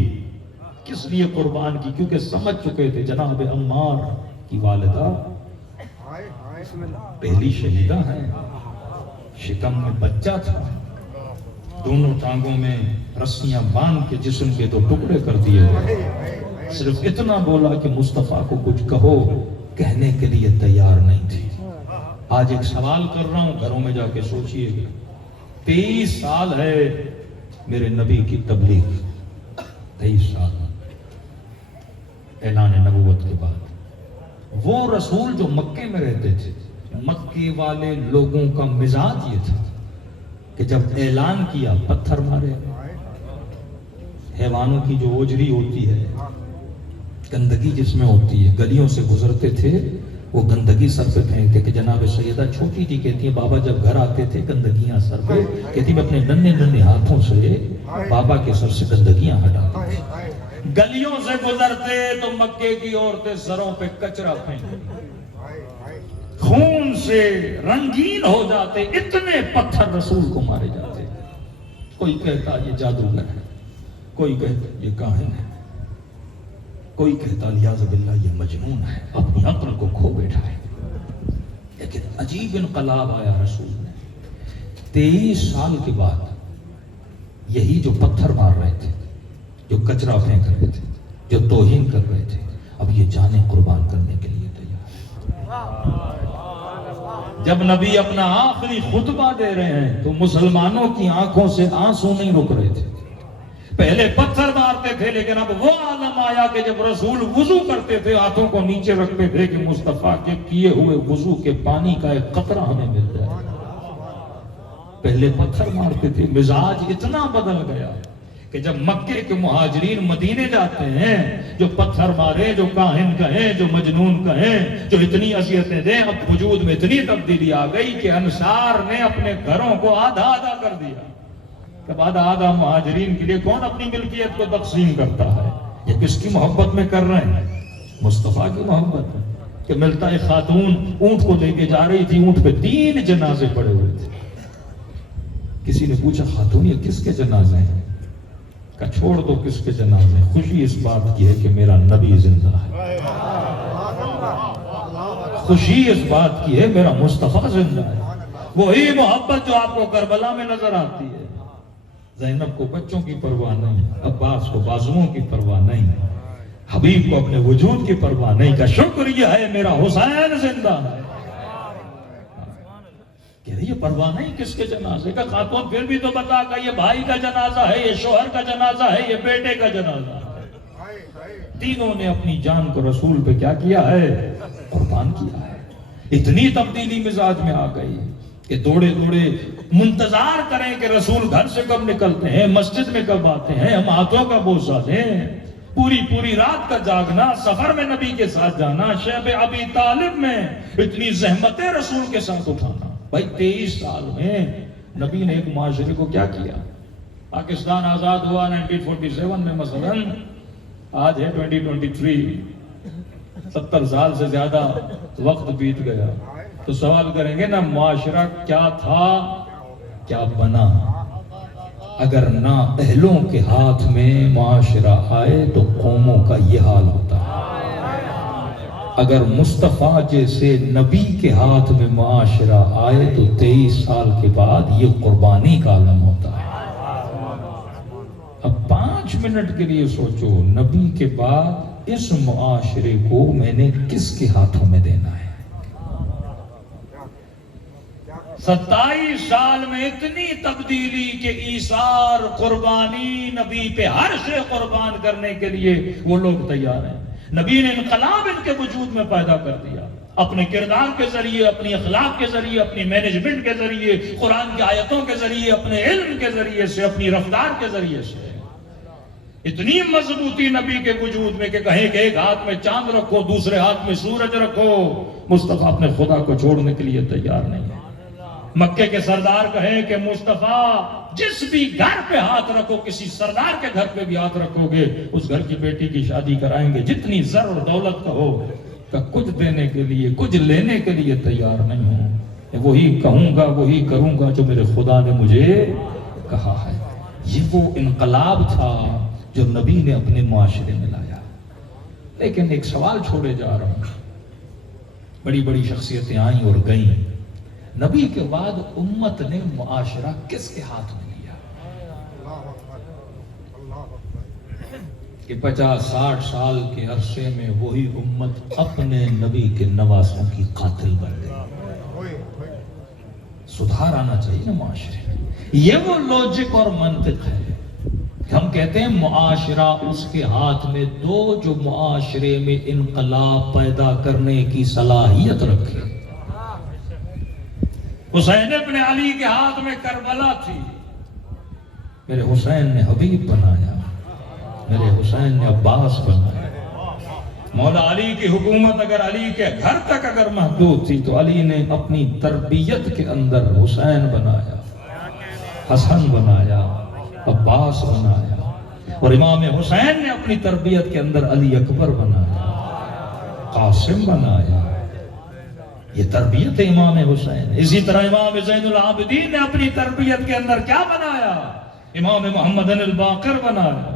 کس لیے قربان کی؟ کیونکہ سمجھ چکے تھے جناب عمار کی والدہ پہلی شہیدہ ہے، شکم میں بچہ تھا، دونوں ٹانگوں میں رسیاں باندھ کے جسم کے تو ٹکڑے کر دیے گئے۔ صرف اتنا بولا کہ مصطفیٰ کو کچھ کہو، کہنے کے لیے تیار نہیں تھی۔ آج ایک سوال کر رہا ہوں، گھروں میں جا کے سوچئے گا۔ 23 سال ہے میرے نبی کی تبلیغ، 23 سال اعلان نبوت کے بعد۔ وہ رسول جو مکے میں رہتے تھے، مکے والے لوگوں کا مزاج یہ تھا کہ جب اعلان کیا پتھر مارے۔ حیوانوں کی جو اوجری ہوتی ہے، گندگی جس میں ہوتی ہے، گلیوں سے گزرتے تھے، وہ گندگی سر پہ پھینکتے کہ جناب سیدہ چھوٹی جی کہتی ہیں بابا جب گھر آتے تھے گندگیاں سر پہ، کہتی میں اپنے ننھے ننھے ہاتھوں سے بابا کے سر سے گندگیاں ہٹاتی۔ گلیوں سے گزرتے تو مکے کی عورتیں سروں پہ کچرا پھینکتی، خون سے رنگین ہو جاتے، اتنے پتھر رسول کو مارے جاتے۔ کوئی کہتا یہ جادوگر ہے، کوئی کہتا یہ کاہن ہے، کوئی کہتا لیاذ باللہ یہ مجنون ہے، اپنی عقل کو کھو بیٹھا ہے۔ لیکن عجیب انقلاب آیا رسول نے۔ 23 سال کے بعد یہی جو پتھر مار رہے تھے، جو کچرا پھینک رہے تھے، جو توہین کر رہے تھے، اب یہ جانیں قربان کرنے کے لیے تیار۔ جب نبی اپنا آخری خطبہ دے رہے ہیں تو مسلمانوں کی آنکھوں سے آنسو نہیں رک رہے تھے۔ پہلے پتھر مارتے تھے، لیکن اب وہ عالم آیا کہ جب رسول وضو کرتے تھے ہاتھوں کو نیچے رکھتے تھے کہ مصطفیٰ کے کیے ہوئے وضو کے پانی کا ایک قطرہ ہمیں مل جائے۔ پہلے پتھر مارتے تھے، مزاج اتنا بدل گیا کہ جب مکے کے مہاجرین مدینے جاتے ہیں، جو پتھر مارے، جو کاہن کہیں، جو مجنون کہیں، جو اتنی اذیتیں دیں، اب وجود میں اتنی تبدیلی آ گئی کہ انصار نے اپنے گھروں کو آدھا آدھا کر دیا۔ اب آدھا آدھا مہاجرین کے لیے کون اپنی ملکیت کو تقسیم کرتا ہے؟ یہ کس کی محبت میں کر رہے ہیں؟ مصطفیٰ کی محبت میں۔ کہ ملتا ایک خاتون اونٹ کو لے کے جا رہی تھی، اونٹ پہ 3 جنازے پڑے ہوئے تھے۔ کسی نے پوچھا خاتون یہ کس کے جنازے ہیں؟ کہ چھوڑ دو کس کے جنازے، خوشی اس بات کی ہے کہ میرا نبی زندہ ہے، خوشی اس بات کی ہے میرا مصطفیٰ زندہ ہے۔ وہی محبت جو آپ کو کربلا میں نظر آتی ہے۔ زینب کو بچوں کی پرواہ نہیں، عباس کو بازوؤں کی پرواہ نہیں، حبیب کو اپنے وجود کی پرواہ نہیں، کہ شکر یہ ہے میرا حسین زندہ ہے۔ کہہ رہی یہ پرواہ نہیں کس کے جنازے کا، خاتون پھر بھی تو بتا کہ یہ بھائی کا جنازہ ہے، یہ شوہر کا جنازہ ہے، یہ بیٹے کا جنازہ ہے۔ تینوں نے اپنی جان کو رسول پہ کیا کیا ہے؟ قربان کیا ہے۔ اتنی تبدیلی مزاج میں آ گئی کہ دوڑے دوڑے منتظار کریں کہ رسول گھر سے کب نکلتے ہیں، مسجد میں کب آتے ہیں، ہم ہاتھوں کا بوسہ دیں، پوری رات کا جاگنا، سفر میں نبی کے ساتھ جانا، شیب ابی طالب میں اتنی زحمتیں رسول کے ساتھ اٹھانا۔ بھائی 23 سال میں نبی نے ایک معاشرے کو کیا کیا؟ پاکستان آزاد ہوا 1947 میں مثلا، آج ہے 2023، 70 سال سے زیادہ وقت بیت گیا، تو سوال کریں گے نا معاشرہ کیا تھا کیا بنا؟ اگر نہ اہلوں کے ہاتھ میں معاشرہ آئے تو قوموں کا یہ حال ہوتا ہے۔ اگر مصطفیٰ جیسے نبی کے ہاتھ میں معاشرہ آئے تو 23 سال کے بعد یہ قربانی کا عالم ہوتا ہے۔ اب 5 منٹ کے لیے سوچو، نبی کے بعد اس معاشرے کو میں نے کس کے ہاتھوں میں دینا ہے؟ 27 سال میں اتنی تبدیلی کہ ایثار، قربانی، نبی پہ ہر شے قربان کرنے کے لیے وہ لوگ تیار ہیں۔ نبی نے انقلاب ان کے وجود میں پیدا کر دیا، اپنے کردار کے ذریعے، اپنی اخلاق کے ذریعے، اپنی مینجمنٹ کے ذریعے، قرآن کی آیتوں کے ذریعے، اپنے علم کے ذریعے سے، اپنی رفتار کے ذریعے سے۔ اتنی مضبوطی نبی کے وجود میں کہ کہیں کہ ایک ہاتھ میں چاند رکھو، دوسرے ہاتھ میں سورج رکھو، مصطفیٰ اپنے خدا کو چھوڑنے کے لیے تیار نہیں ہے۔ مکے کے سردار کہیں کہ مصطفیٰ جس بھی گھر پہ ہاتھ رکھو، کسی سردار کے گھر پہ بھی ہاتھ رکھو گے، اس گھر کی بیٹی کی شادی کرائیں گے، جتنی زر اور دولت کہو، کہ کچھ دینے کے لیے، کچھ لینے کے لیے تیار نہیں ہوں، وہی کہوں گا، وہی کروں گا جو میرے خدا نے مجھے کہا ہے۔ یہ وہ انقلاب تھا جو نبی نے اپنے معاشرے میں لایا۔ لیکن ایک سوال چھوڑے جا رہا ہوں، بڑی بڑی شخصیتیں آئیں اور گئیں، نبی کے بعد امت نے معاشرہ کس کے ہاتھ میں لیا؟ کہ 50-60 سال کے عرصے میں وہی امت اپنے نبی کے نواسوں کی قاتل بن گئی۔ سدھار آنا چاہیے نا معاشرے میں۔ یہ وہ لوجک اور منطق ہے کہ ہم کہتے ہیں معاشرہ اس کے ہاتھ میں دو جو معاشرے میں انقلاب پیدا کرنے کی صلاحیت رکھے۔ حسین ابن علی کے ہاتھ میں کربلا تھی، میرے حسین نے حبیب بنایا، میرے حسین نے عباس بنایا۔ مولا علی کی حکومت اگر علی کے گھر تک اگر محدود تھی تو علی نے اپنی تربیت کے اندر حسین بنایا، حسن بنایا، عباس بنایا، اور امام حسین نے اپنی تربیت کے اندر علی اکبر بنایا، قاسم بنایا۔ یہ تربیت امام حسین۔ اسی طرح امام زین العابدین نے اپنی تربیت کے اندر کیا بنایا؟ امام محمد الباقر بنایا۔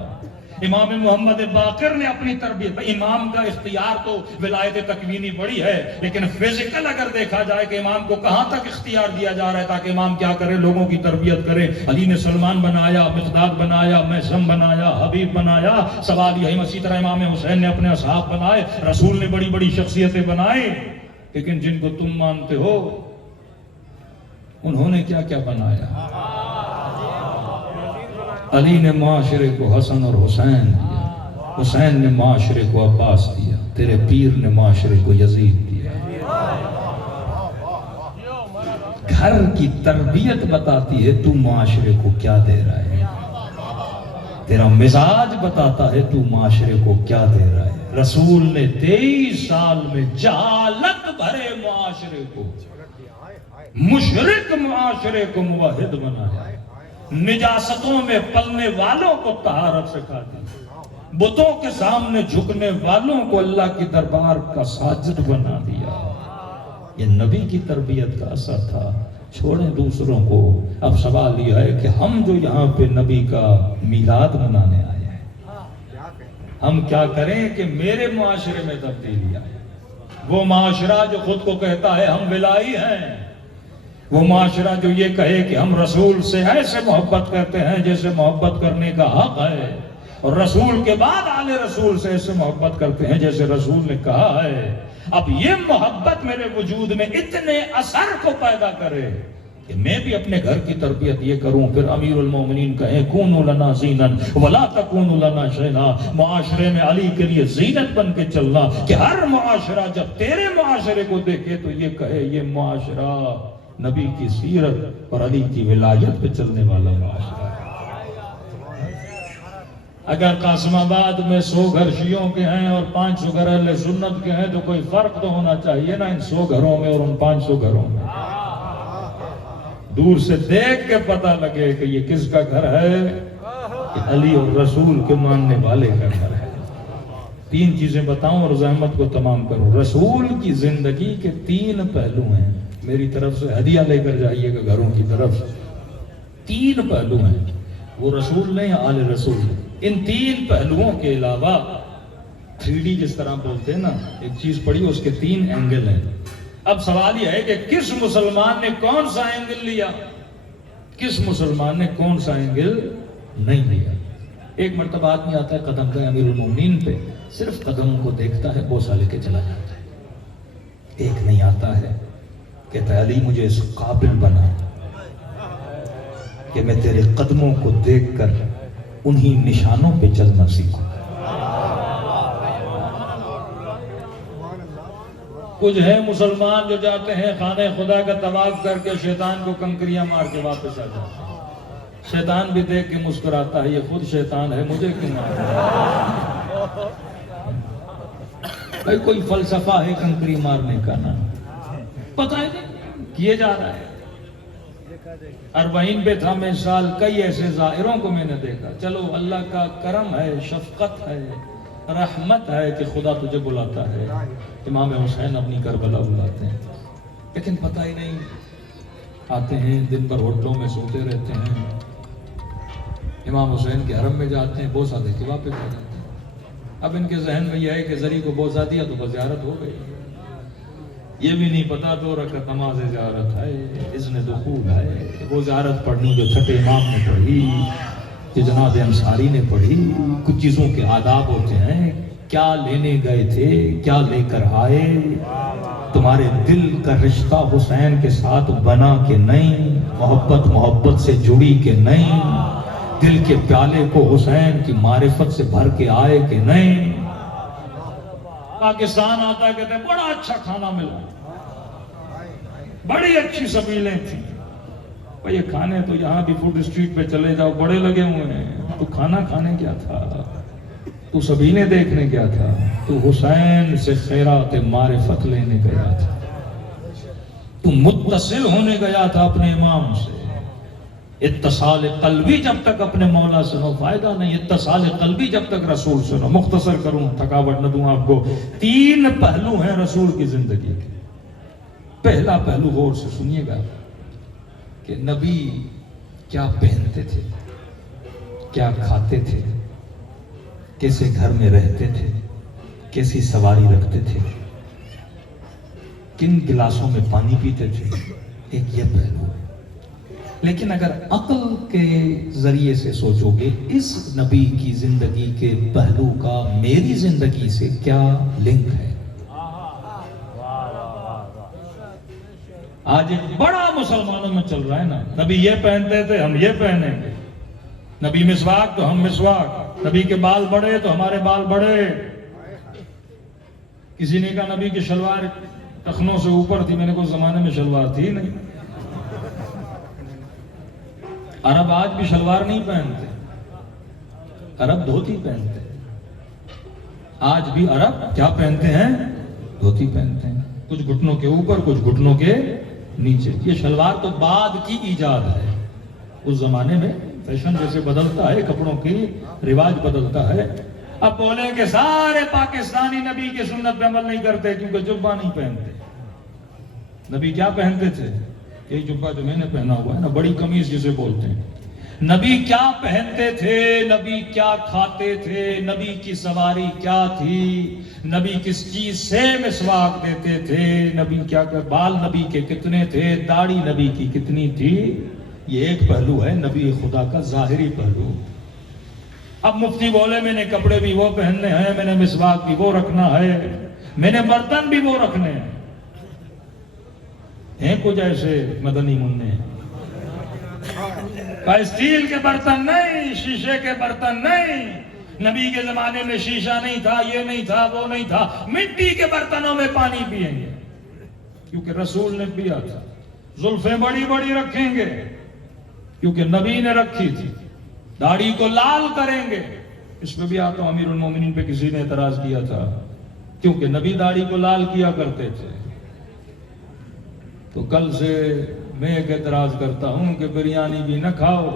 امام محمد باقر نے اپنی تربیت، امام کا اختیار تو ولایت تکوینی بڑی ہے، لیکن فزیکل اگر دیکھا جائے کہ امام کو کہاں تک اختیار دیا جا رہا ہے تاکہ امام کیا کرے؟ لوگوں کی تربیت کرے۔ علی نے سلمان بنایا، مقداد بنایا، میثم بنایا، حبیب بنایا۔ سوال یہی، اسی طرح امام حسین نے اپنے اصحاب بنائے، رسول نے بڑی بڑی شخصیتیں بنائیں، لیکن جن کو تم مانتے ہو انہوں نے کیا کیا بنایا؟ علی نے معاشرے کو حسن اور حسین دیا، حسین نے معاشرے کو عباس دیا، تیرے پیر نے معاشرے کو یزید دیا۔ گھر کی تربیت بتاتی ہے تو معاشرے کو کیا دے رہا ہے، تیرا مزاج بتاتا ہے تو معاشرے کو کیا دے رہا ہے۔ رسول نے 23 سال میں جہالت بھرے معاشرے کو، مشرک معاشرے کو موحد بنایا، نجاستوں میں پلنے والوں کو طہارت سکھا دی، بتوں کے سامنے جھکنے والوں کو اللہ کی دربار کا ساجد بنا دیا۔ یہ نبی کی تربیت کا اثر تھا۔ چھوڑیں دوسروں کو. اب سوال یہ ہے کہ ہم جو یہاں پہ نبی کا میلاد منانے آئے ہیں، ہم کیا کریں کہ میرے معاشرے میں تبدیلی آئے. وہ معاشرہ جو خود کو کہتا ہے ہم ولائی ہیں، وہ معاشرہ جو یہ کہے کہ ہم رسول سے ایسے محبت کرتے ہیں جیسے محبت کرنے کا حق ہے، اور رسول کے بعد آل رسول سے ایسے محبت کرتے ہیں جیسے رسول نے کہا ہے. اب یہ محبت میرے وجود میں اتنے اثر کو پیدا کرے کہ میں بھی اپنے گھر کی تربیت یہ کروں. پھر امیر المومنین کہیں کونوا لنا زینن ولا تکونوا لنا شینا. معاشرے میں علی کے لیے زینت بن کے چلنا، کہ ہر معاشرہ جب تیرے معاشرے کو دیکھے تو یہ کہے یہ معاشرہ نبی کی سیرت اور علی کی ولایت پہ چلنے والا معاشرہ ہے. اگر قاسم آباد میں 100 گھر شیعوں کے ہیں اور 500 گھر اہل سنت کے ہیں تو کوئی فرق تو ہونا چاہیے نا ان 100 گھروں میں اور ان 500 گھروں میں. دور سے دیکھ کے پتہ لگے کہ یہ کس کا گھر ہے، کہ علی اور رسول کے ماننے والے کا گھر ہے. 3 چیزیں بتاؤں اور زحمت کو تمام کروں. رسول کی زندگی کے 3 پہلو ہیں. میری طرف سے ہدیہ لے کر جائیے گا گھروں کی طرف. 3 پہلو ہیں، وہ رسول نے یا آل رسول نے. ان 3 پہلوؤں کے علاوہ 3D جس طرح بولتے ہیں نا، ایک چیز پڑھی اس کے 3 اینگل ہیں. اب سوال یہ ہے کہ کس مسلمان نے کون سا اینگل لیا، کس مسلمان نے کون سا اینگل نہیں لیا. ایک مرتبہ آدمی آتا ہے قدم کا امیر المومنین پہ، صرف قدم کو دیکھتا ہے، بوسہ لے کے چلا جاتا ہے. ایک نہیں آتا ہے، کہتا ہے علی مجھے اس قابل بنا کہ میں تیرے قدموں کو دیکھ کر انہی نشانوں پہ چلنا سیکھوں. کچھ ہیں مسلمان جو جاتے ہیں خانہ خدا کا طواف کر کے شیطان کو کنکریاں مار کے واپس آ جاتے ہیں. شیطان بھی دیکھ کے مسکراتا ہے، یہ خود شیطان ہے، مجھے کیوں مار رہا ہے؟ بھائی کوئی فلسفہ ہے کنکری مارنے کا نا، پتہ ہی نہیں کیے جا رہا ہے. 40 پہ تھا میں سال، کئی ایسے زائروں کو میں نے دیکھا. چلو اللہ کا کرم ہے، شفقت ہے، رحمت ہے کہ خدا تجھے بلاتا ہے. امام حسین اپنی کربلا بلاتے ہیں، لیکن پتہ ہی نہیں. آتے ہیں دن بھر ہوٹلوں میں سوتے رہتے ہیں، امام حسین کے حرم میں جاتے ہیں، بوسہ دے کے واپس آ جاتے ہیں. اب ان کے ذہن میں یہ ہے کہ زری کو بوسہ دیا تو بس زیارت ہو گئی. یہ بھی نہیں پتا 2 رکعت نماز زیارت ہے، اذن دخول ہے. وہ زیارت پڑھنی جو چھٹے امام نے پڑھی، کہ جناب انصاری نے پڑھی. کچھ چیزوں کے آداب ہوتے ہیں، کیا لینے گئے تھے، کیا لے کر آئے، تمہارے دل کا رشتہ حسین کے ساتھ بنا کہ نہیں، محبت سے جڑی کہ نہیں، دل کے پیالے کو حسین کی معرفت سے بھر کے آئے کہ نہیں. پاکستان آتا ہے کہتے ہیں بڑا اچھا کھانا ملا، بڑی اچھی سبیلیں تھیں. بھئی یہ کھانے تو یہاں بھی فوڈ اسٹریٹ پہ چلے جاؤ بڑے لگے ہوئے ہیں. تو کھانا کھانے کیا تھا، تو سبیلیں دیکھنے کیا تھا، تو حسین سے خیرات معرفت لینے گیا تھا، تو متصل ہونے گیا تھا اپنے امام سے. اتصال قلبی جب تک اپنے مولا سے نو فائدہ نہیں، اتصال قلبی جب تک رسول سے نو. مختصر کروں، تھکاوٹ نہ دوں آپ کو. 3 پہلو ہیں رسول کی زندگی کے. پہلا پہلو غور سے سنیے گا کہ نبی کیا پہنتے تھے، کیا کھاتے تھے، کیسے گھر میں رہتے تھے، کیسی سواری رکھتے تھے، کن گلاسوں میں پانی پیتے تھے. ایک یہ پہلو ہے. لیکن اگر عقل کے ذریعے سے سوچو گے اس نبی کی زندگی کے پہلو کا میری زندگی سے کیا لنک ہے. آج ایک بڑا مسلمانوں میں چل رہا ہے نا، نبی یہ پہنتے تھے ہم یہ پہنیں گے، نبی مسواک تو ہم مسواک، نبی کے بال بڑے تو ہمارے بال بڑے. کسی نے کہا نبی کی شلوار ٹخنوں سے اوپر تھی، میں نے کہا زمانے میں شلوار تھی نہیں. عرب آج بھی شلوار نہیں پہنتے، عرب دھوتی پہنتے. آج بھی عرب کیا پہنتے ہیں؟ دھوتی پہنتے ہیں، کچھ گھٹنوں کے اوپر کچھ گھٹنوں کے نیچے. یہ شلوار تو بعد کی ایجاد ہے. اس زمانے میں فیشن جیسے بدلتا ہے، کپڑوں کی رواج بدلتا ہے. اب بولے کہ سارے پاکستانی نبی کی سنت پہ عمل نہیں کرتے کیونکہ جبہ نہیں پہنتے. نبی کیا پہنتے تھے؟ یہ جبہ جو میں نے پہنا ہوا ہے نا، بڑی قمیص جسے بولتے ہیں، نبی کیا پہنتے تھے، نبی کیا کھاتے تھے، نبی کی سواری کیا تھی، نبی کس چیز سے مسواک دیتے تھے، نبی کیا بال نبی کے کتنے تھے، داڑھی نبی کی کتنی تھی، یہ ایک پہلو ہے نبی خدا کا ظاہری پہلو۔ اب مفتی بولے میں نے کپڑے بھی وہ پہننے ہیں، میں نے مسواک بھی وہ رکھنا ہے، میں نے برتن بھی وہ رکھنے ہیں کچھ ایسے مدنی منع اسٹیل کے برتن نہیں، شیشے کے برتن نہیں، نبی کے زمانے میں شیشہ نہیں تھا، یہ نہیں تھا، وہ نہیں تھا، مٹی کے برتنوں میں پانی پئیں گے کیونکہ رسول نے پیا تھا، زلفیں بڑی بڑی رکھیں گے کیونکہ نبی نے رکھی تھی، داڑھی کو لال کریں گے، اس پہ بھی آتا ہوں امیر المومنین پہ کسی نے اعتراض کیا تھا کیونکہ نبی داڑھی کو لال کیا کرتے تھے۔ تو کل سے میں ایک اعتراض کرتا ہوں کہ بریانی بھی نہ کھاؤ،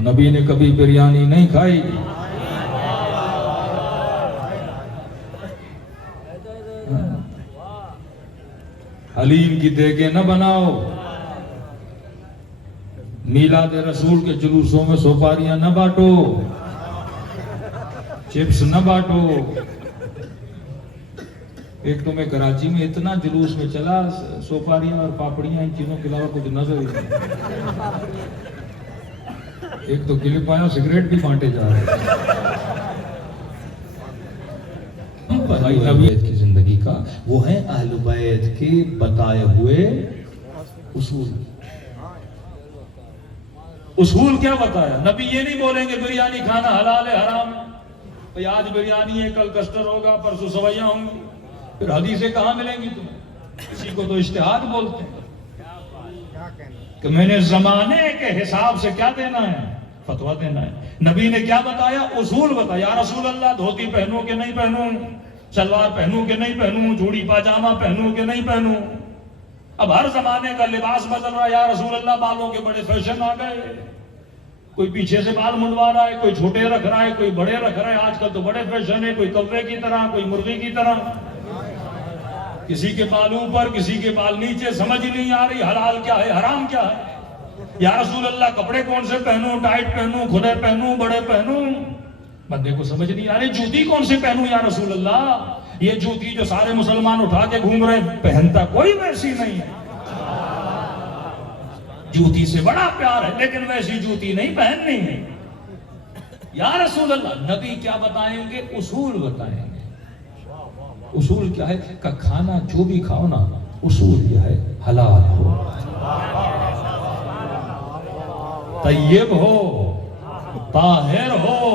نبی نے کبھی بریانی نہیں کھائی، حلیم کی دیگیں نہ بناؤ، میلاد رسول کے جلوسوں میں سوپاریاں نہ بانٹو، چپس نہ بانٹو۔ ایک تو میں کراچی میں اتنا جلوس میں چلا، سوپاریاں اور پاپڑیاں ان چیزوں کے علاوہ کچھ نظر ہی نہیں۔ ایک تو کلپ آیا، سگریٹ بھی بانٹے جا رہے ہیں۔ نبی کی زندگی کا وہ ہے اہل بیت کے بتائے ہوئے اصول۔ اصول کیا بتایا؟ نبی یہ نہیں بولیں گے بریانی کھانا حلال ہے حرام ہے، آج بریانی ہے کل کسٹر ہوگا پرسوں سویاں ہوں گی، پھر حدیثیں کہاں ملیں گی تمہیں؟ کسی کو تو اجتہاد بولتے ہیں کہ میں نے زمانے کے حساب سے کیا دینا ہے، فتویٰ دینا ہے۔ نبی نے کیا بتایا؟ اصول بتایا۔ یا رسول اللہ دھوتی پہنوں کہ نہیں پہنوں، شلوار پہنوں کہ نہیں پہنوں، جوڑی پاجامہ پہنوں کہ نہیں پہنوں۔ اب ہر زمانے کا لباس بدل رہا ہے۔ یا رسول اللہ بالوں کے بڑے فیشن آ گئے، کوئی پیچھے سے بال منڈوا رہا ہے، کوئی چھوٹے رکھ رہا ہے، کوئی بڑے رکھ رہا ہے، آج کل تو بڑے فیشن ہے، کوئی کوے کی طرح، کوئی مرغی کی طرح، کسی کے بال اوپر کسی کے بال نیچے، سمجھ ہی نہیں آ رہی حلال کیا ہے حرام کیا ہے۔ یا رسول اللہ کپڑے کون سے پہنوں، ٹائٹ پہنوں، کھلے پہنوں، بڑے پہنوں، بندے کو سمجھ نہیں آ رہی۔ جوتی کون سے پہنوں یا رسول اللہ؟ یہ جوتی جو سارے مسلمان اٹھا کے گھوم رہے ہیں، پہنتا کوئی ویسی نہیں ہے۔ جوتی سے بڑا پیار ہے لیکن ویسی جوتی نہیں پہننی ہے۔ یا رسول اللہ نبی کیا بتائیں گے؟ اصول بتائیں گے۔ اصول کیا ہے کہ کھانا جو بھی کھاؤ نا، اصول کیا ہے؟ حلال ہو، طیب ہو، طاہر ہو۔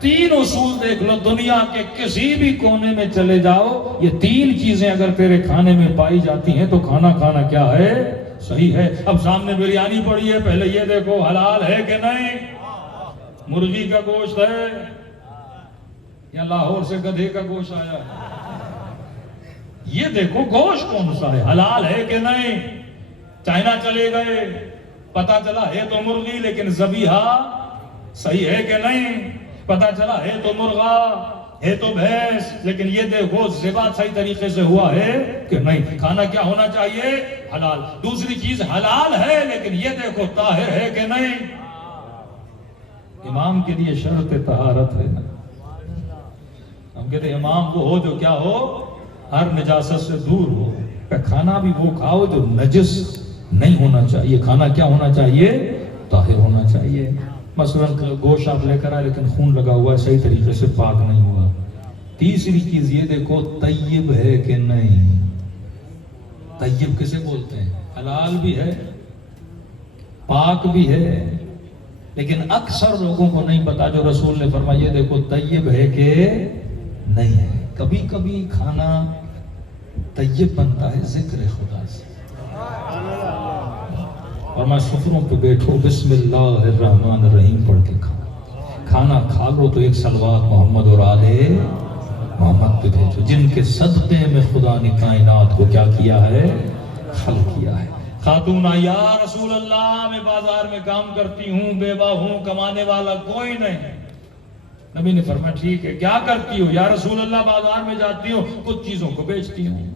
تین اصول دیکھ لو، دنیا کے کسی بھی کونے میں چلے جاؤ، یہ تین چیزیں اگر تیرے کھانے میں پائی جاتی ہیں تو کھانا کھانا کیا ہے؟ صحیح ہے۔ اب سامنے بریانی پڑی ہے، پہلے یہ دیکھو حلال ہے کہ نہیں، مرغی کا گوشت ہے یا لاہور سے گدھے کا گوشت آیا ہے، یہ دیکھو گوشت کون سا ہے، حلال ہے کہ نہیں۔ چائنا چلے گئے، پتا چلا ہے تو مرغی لیکن ذبیحہ صحیح ہے کہ نہیں، پتا چلا ہے تو مرغا ہے تو بھینس، لیکن یہ دیکھو ذبح صحیح طریقے سے ہوا ہے کہ نہیں۔ کھانا کیا ہونا چاہیے؟ حلال۔ دوسری چیز حلال ہے لیکن یہ دیکھو طاہر ہے کہ نہیں۔ امام کے لیے شرط طہارت ہے نا، ہم کہتے ہیں امام وہ ہو جو کیا ہو، ہر نجاست سے دور ہو۔ کھانا بھی وہ کھاؤ جو نجس نہیں ہونا چاہیے، کھانا کیا ہونا چاہیے؟ طاہر ہونا چاہیے۔ مثلا گوشت آپ لے کر آئے لیکن خون لگا ہوا ہے، صحیح طریقے سے پاک نہیں ہوا۔ تیسری چیز یہ دیکھو طیب ہے کہ نہیں۔ طیب کسے بولتے ہیں؟ حلال بھی ہے، پاک بھی ہے، لیکن اکثر لوگوں کو نہیں پتا جو رسول نے فرمایا یہ دیکھو طیب ہے کہ نہیں ہے۔ کبھی کبھی کھانا طیب بنتا ہے ذکر خدا سے، اور میں سفروں پہ بیٹھو بسم اللہ الرحمن الرحیم پڑھ کے کھانا کھا لو تو ایک صلوات محمد اور آل محمد پہ بھیجو، جن کے صدقے میں خدا نے کائنات کو کیا کیا ہے؟ خلق کیا ہے۔ خاتون یا رسول اللہ میں بازار میں کام کرتی ہوں، بیوہ ہوں، کمانے والا کوئی نہیں۔ نبی نے فرمایا ٹھیک ہے، کیا کرتی ہو؟ یا رسول اللہ بازار میں جاتی ہوں، کچھ چیزوں کو بیچتی ہوں۔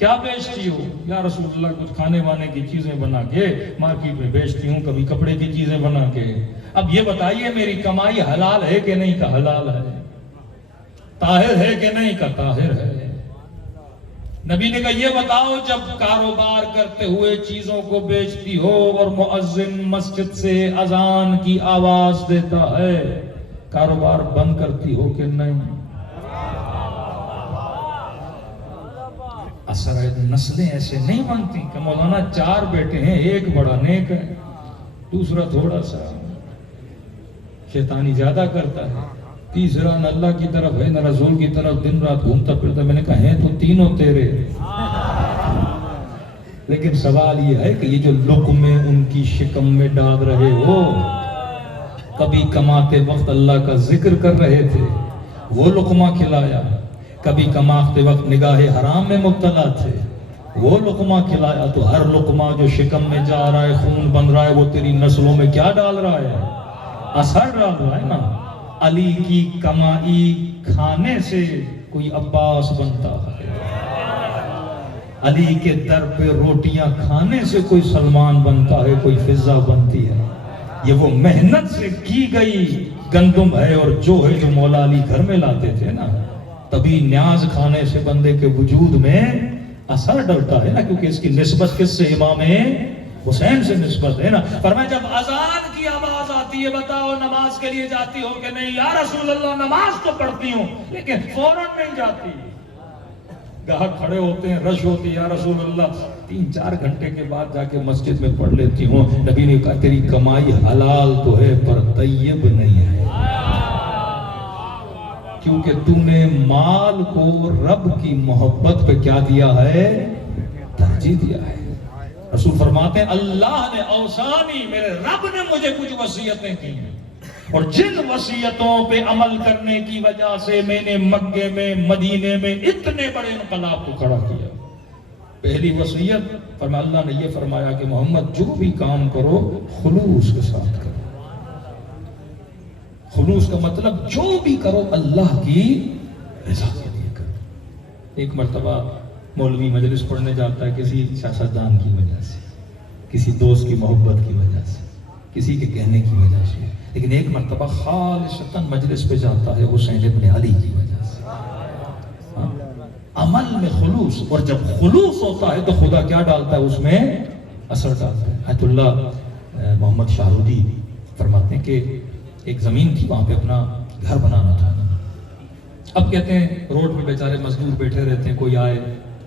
کیا بیچتی ہو؟ یا رسول اللہ کچھ کھانے وانے کی چیزیں بنا کے مارکیٹ میں بیچتی ہوں، کبھی کپڑے کی چیزیں بنا کے۔ اب یہ بتائیے میری کمائی حلال ہے کہ نہیں کا حلال ہے، طاہر ہے کہ نہیں کا طاہر ہے؟ نبی نے کہا یہ بتاؤ جب کاروبار کرتے ہوئے چیزوں کو بیچتی ہو اور مؤذن مسجد سے اذان کی آواز دیتا ہے، کاروبار بند کرتی ہو کہ نہیں؟ اثر نسلیں ایسے نہیں بنتی کہ مولانا 4 بیٹے ہیں، ایک بڑا نیک ہے، دوسرا تھوڑا سا شیطانی زیادہ کرتا ہے، تیسرا نہ اللہ کی طرف ہے نہ رسول کی طرف، دن رات گھومتا پھرتا۔ میں نے کہا ہیں تو تینوں تیرے، لیکن سوال یہ ہے کہ یہ جو لقمے ان کی شکم میں ڈال رہے ہو، کبھی کماتے وقت اللہ کا ذکر کر رہے تھے، وہ لقمہ کھلایا، کبھی کماتے وقت نگاہ حرام میں مبتلا تھے، وہ لقمہ کھلایا، تو ہر لقمہ جو شکم میں جا رہا ہے، خون بن رہا ہے، وہ تیری نسلوں میں کیا ڈال رہا ہے؟ اثر ڈال رہا ہے نا۔ علی کی کمائی کھانے سے کوئی عباس بنتا ہے، علی کے در پہ روٹیاں کھانے سے کوئی سلمان بنتا ہے، کوئی فضا بنتی ہے۔ یہ وہ محنت سے کی گئی گندم ہے اور جو ہے جو مولا علی گھر میں لاتے تھے نا، تبھی نیاز کھانے سے بندے کے وجود میں اثر ڈلتا ہے نا، کیونکہ اس کی نسبت کس سے؟ امام حسین سے نسبت ہے نا۔ فرمایا جب اذان کی آواز آتی ہے بتاؤ نماز کے لیے جاتی ہو کہ نہیں؟ یا رسول اللہ نماز تو پڑھتی ہوں لیکن فوراً نہیں جاتی، گاہک کھڑے ہوتے ہیں، رش ہوتی ہے، یا رسول اللہ 3-4 گھنٹے کے بعد جا کے مسجد میں پڑھ لیتی ہوں۔ نبی نے کہا تیری کمائی حلال تو ہے پر طیب نہیں ہے، کیونکہ تو نے مال کو رب کی محبت پہ کیا دیا ہے؟ ترجیح دیا ہے۔ رسول فرماتے ہیں اللہ نے اوصانی، میرے رب نے مجھے کچھ وصیتیں کی ہیں، اور جن وصیتوں پہ عمل کرنے کی وجہ سے میں نے مکے میں مدینے میں اتنے بڑے انقلاب کو کھڑا کیا۔ پہلی وصیت فرمایا، اللہ نے یہ فرمایا کہ محمد جو بھی کام کرو خلوص کے ساتھ کرو۔ خلوص کا مطلب جو بھی کرو اللہ کی رضا کے لیے کرو۔ ایک مرتبہ مولوی مجلس پڑھنے جاتا ہے کسی سیاستدان کی وجہ سے، کسی دوست کی محبت کی وجہ سے، کسی کے کہنے کی وجہ سے، لیکن ایک مرتبہ خالصتاً مجلس پہ جاتا ہے حسین ابن علی کی وجہ سے۔ عمل میں خلوص، اور جب خلوص ہوتا ہے تو خدا کیا ڈالتا ہے؟ اس میں اثر ڈالتا ہے۔ آیت اللہ محمد شاہرودی فرماتے ہیں کہ ایک زمین تھی، وہاں پہ اپنا گھر بنانا تھا۔ اب کہتے ہیں روڈ پہ بیچارے مزدور بیٹھے رہتے ہیں، کوئی آئے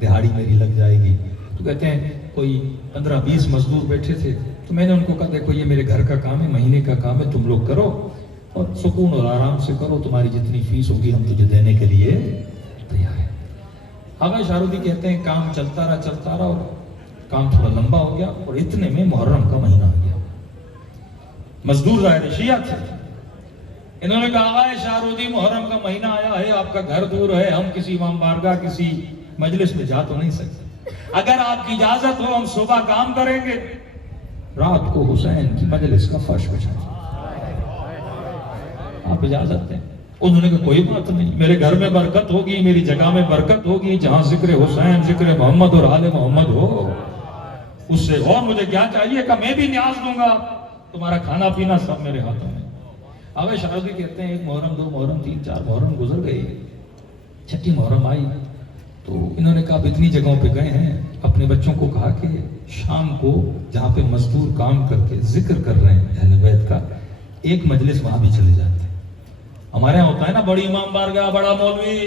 دہاڑی میری لگ جائے گی، تو کہتے ہیں کوئی 15-20 مزدور بیٹھے تھے، تو میں نے ان کو کہا دیکھو یہ میرے گھر کا کام ہے، مہینے کا کام ہے، تم لوگ کرو اور سکون اور آرام سے کرو، تمہاری جتنی فیس ہوگی ہم تجھے دینے کے لیے تیار ہیں۔ آغا شاہرودی کہتے ہیں کام چلتا رہا اور کام تھوڑا لمبا ہو گیا، اور اتنے میں محرم کا مہینہ آ گیا۔ مزدور ظاہر شیعہ تھے، انہوں نے کہا آغا شاہرودی محرم کا مہینہ آیا ہے، آپ کا گھر دور ہے، ہم کسی امام بارگاہ کسی مجلس میں جا تو نہیں سکتے، اگر آپ کی اجازت ہو ہم صبح کام کریں گے، رات کو حسین کی مجلس کا فرش بچھائیں گے، آپ اجازت دیں؟ انہوں نے کہا کوئی بات نہیں، میرے گھر میں برکت ہوگی، میری جگہ میں برکت ہوگی، جہاں ذکر حسین ذکر محمد اور آل محمد ہو، اس سے اور مجھے کیا چاہیے کہ میں بھی نیاز دوں گا، تمہارا کھانا پینا سب میرے ہاتھوں میں۔ آغا شاہرودی کہتے ہیں 1 محرم 2 محرم 3 4 محرم گزر گئی، 6ٹھی محرم آئی تو انہوں نے کہا اب اتنی جگہوں پہ گئے ہیں، اپنے بچوں کو کہا کہ شام کو جہاں پہ مزدور کام کر کے ذکر کر رہے ہیں اہل بیت کا، ایک مجلس وہاں بھی چلے جاتے ہیں۔ ہمارے یہاں ہوتا ہے نا بڑی امام بارگاہ بڑا مولوی،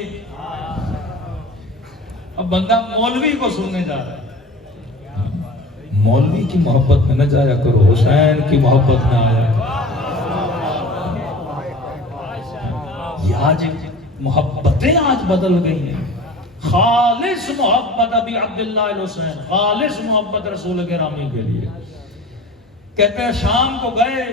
اب بندہ مولوی کو سننے جا رہا ہے، مولوی کی محبت میں نہ جایا کرو، حسین کی محبت میں آیا کرو۔ یہ آج محبتیں آج بدل گئی ہیں، خالص محبت ابھی عبداللہ الحسین، خالص محبت رسول گرامی کے لیے۔ کہتے ہیں شام کو گئے،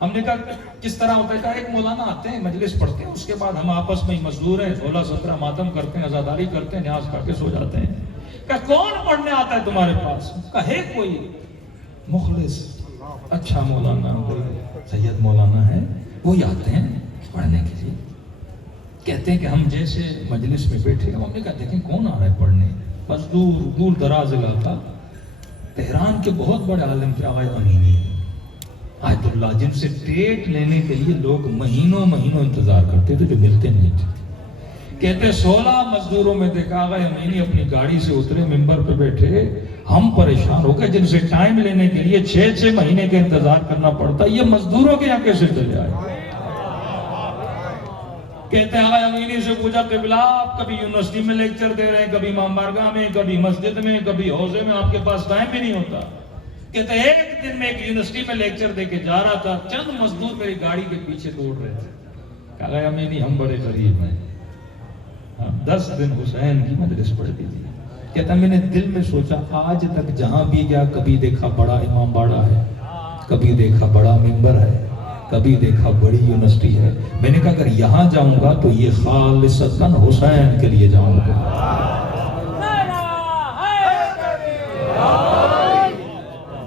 ہم نے کہا کس طرح ہوتا ہے؟ ایک مولانا آتے ہیں مجلس پڑھتے ہیں، اس کے بعد ہم آپس میں مزدور ہیں 16-17 ماتم کرتے ہیں، عزاداری کرتے ہیں، نیاز کر کے سو جاتے ہیں۔ کہا کون پڑھنے آتا ہے تمہارے پاس؟ کہا ہے کوئی مخلص اچھا مولانا، سید مولانا ہے، وہی آتے ہیں پڑھنے کے لیے۔ کہتے ہیں کہ ہم جیسے مجلس میں بیٹھے، ہم نے کہا دیکھیں کون آ رہا ہے پڑھنے، مزدور، دور دراز علاقہ، تہران کے بہت بڑے عالم تھے آغا امینی آیت اللہ، جن سے ڈیٹ لینے کے لیے لوگ مہینوں مہینوں انتظار کرتے تھے جو ملتے نہیں تھے. کہتے 16 مزدوروں میں دیکھا آغا امینی اپنی گاڑی سے اترے، ممبر پہ بیٹھے، ہم پریشان ہو گئے جن سے ٹائم لینے کے لیے 6 مہینے کا انتظار کرنا پڑتا، یہ مزدوروں کے یہاں کیسے چلے آئے؟ کہتے ہیں آغا امینی سے پوچھا قبلہ آپ کبھی یونیورسٹی میں لیکچر دے رہے ہیں، کبھی امام بارگاہ میں، کبھی مسجد میں، کبھی حوضے میں، آپ کے پاس ٹائم بھی نہیں ہوتا. کہتے ہیں ایک دن میں ایک یونیورسٹی میں لیکچر دے کے جا رہا تھا، چند مزدور میری گاڑی کے پیچھے دوڑ رہے تھے. آغا امینی ہم بڑے غریب ہیں، 10 دن حسین کی مجلس پڑھ دی تھی. کہتا میں نے دل میں سوچا آج تک جہاں بھی گیا کبھی دیکھا بڑا امام باڑہ ہے، کبھی دیکھا بڑا ممبر ہے، کبھی دیکھا بڑی یونیورسٹی ہے. میں نے کہا اگر یہاں جاؤں گا تو یہ خالصتاً حسین کے لیے جاؤں گا.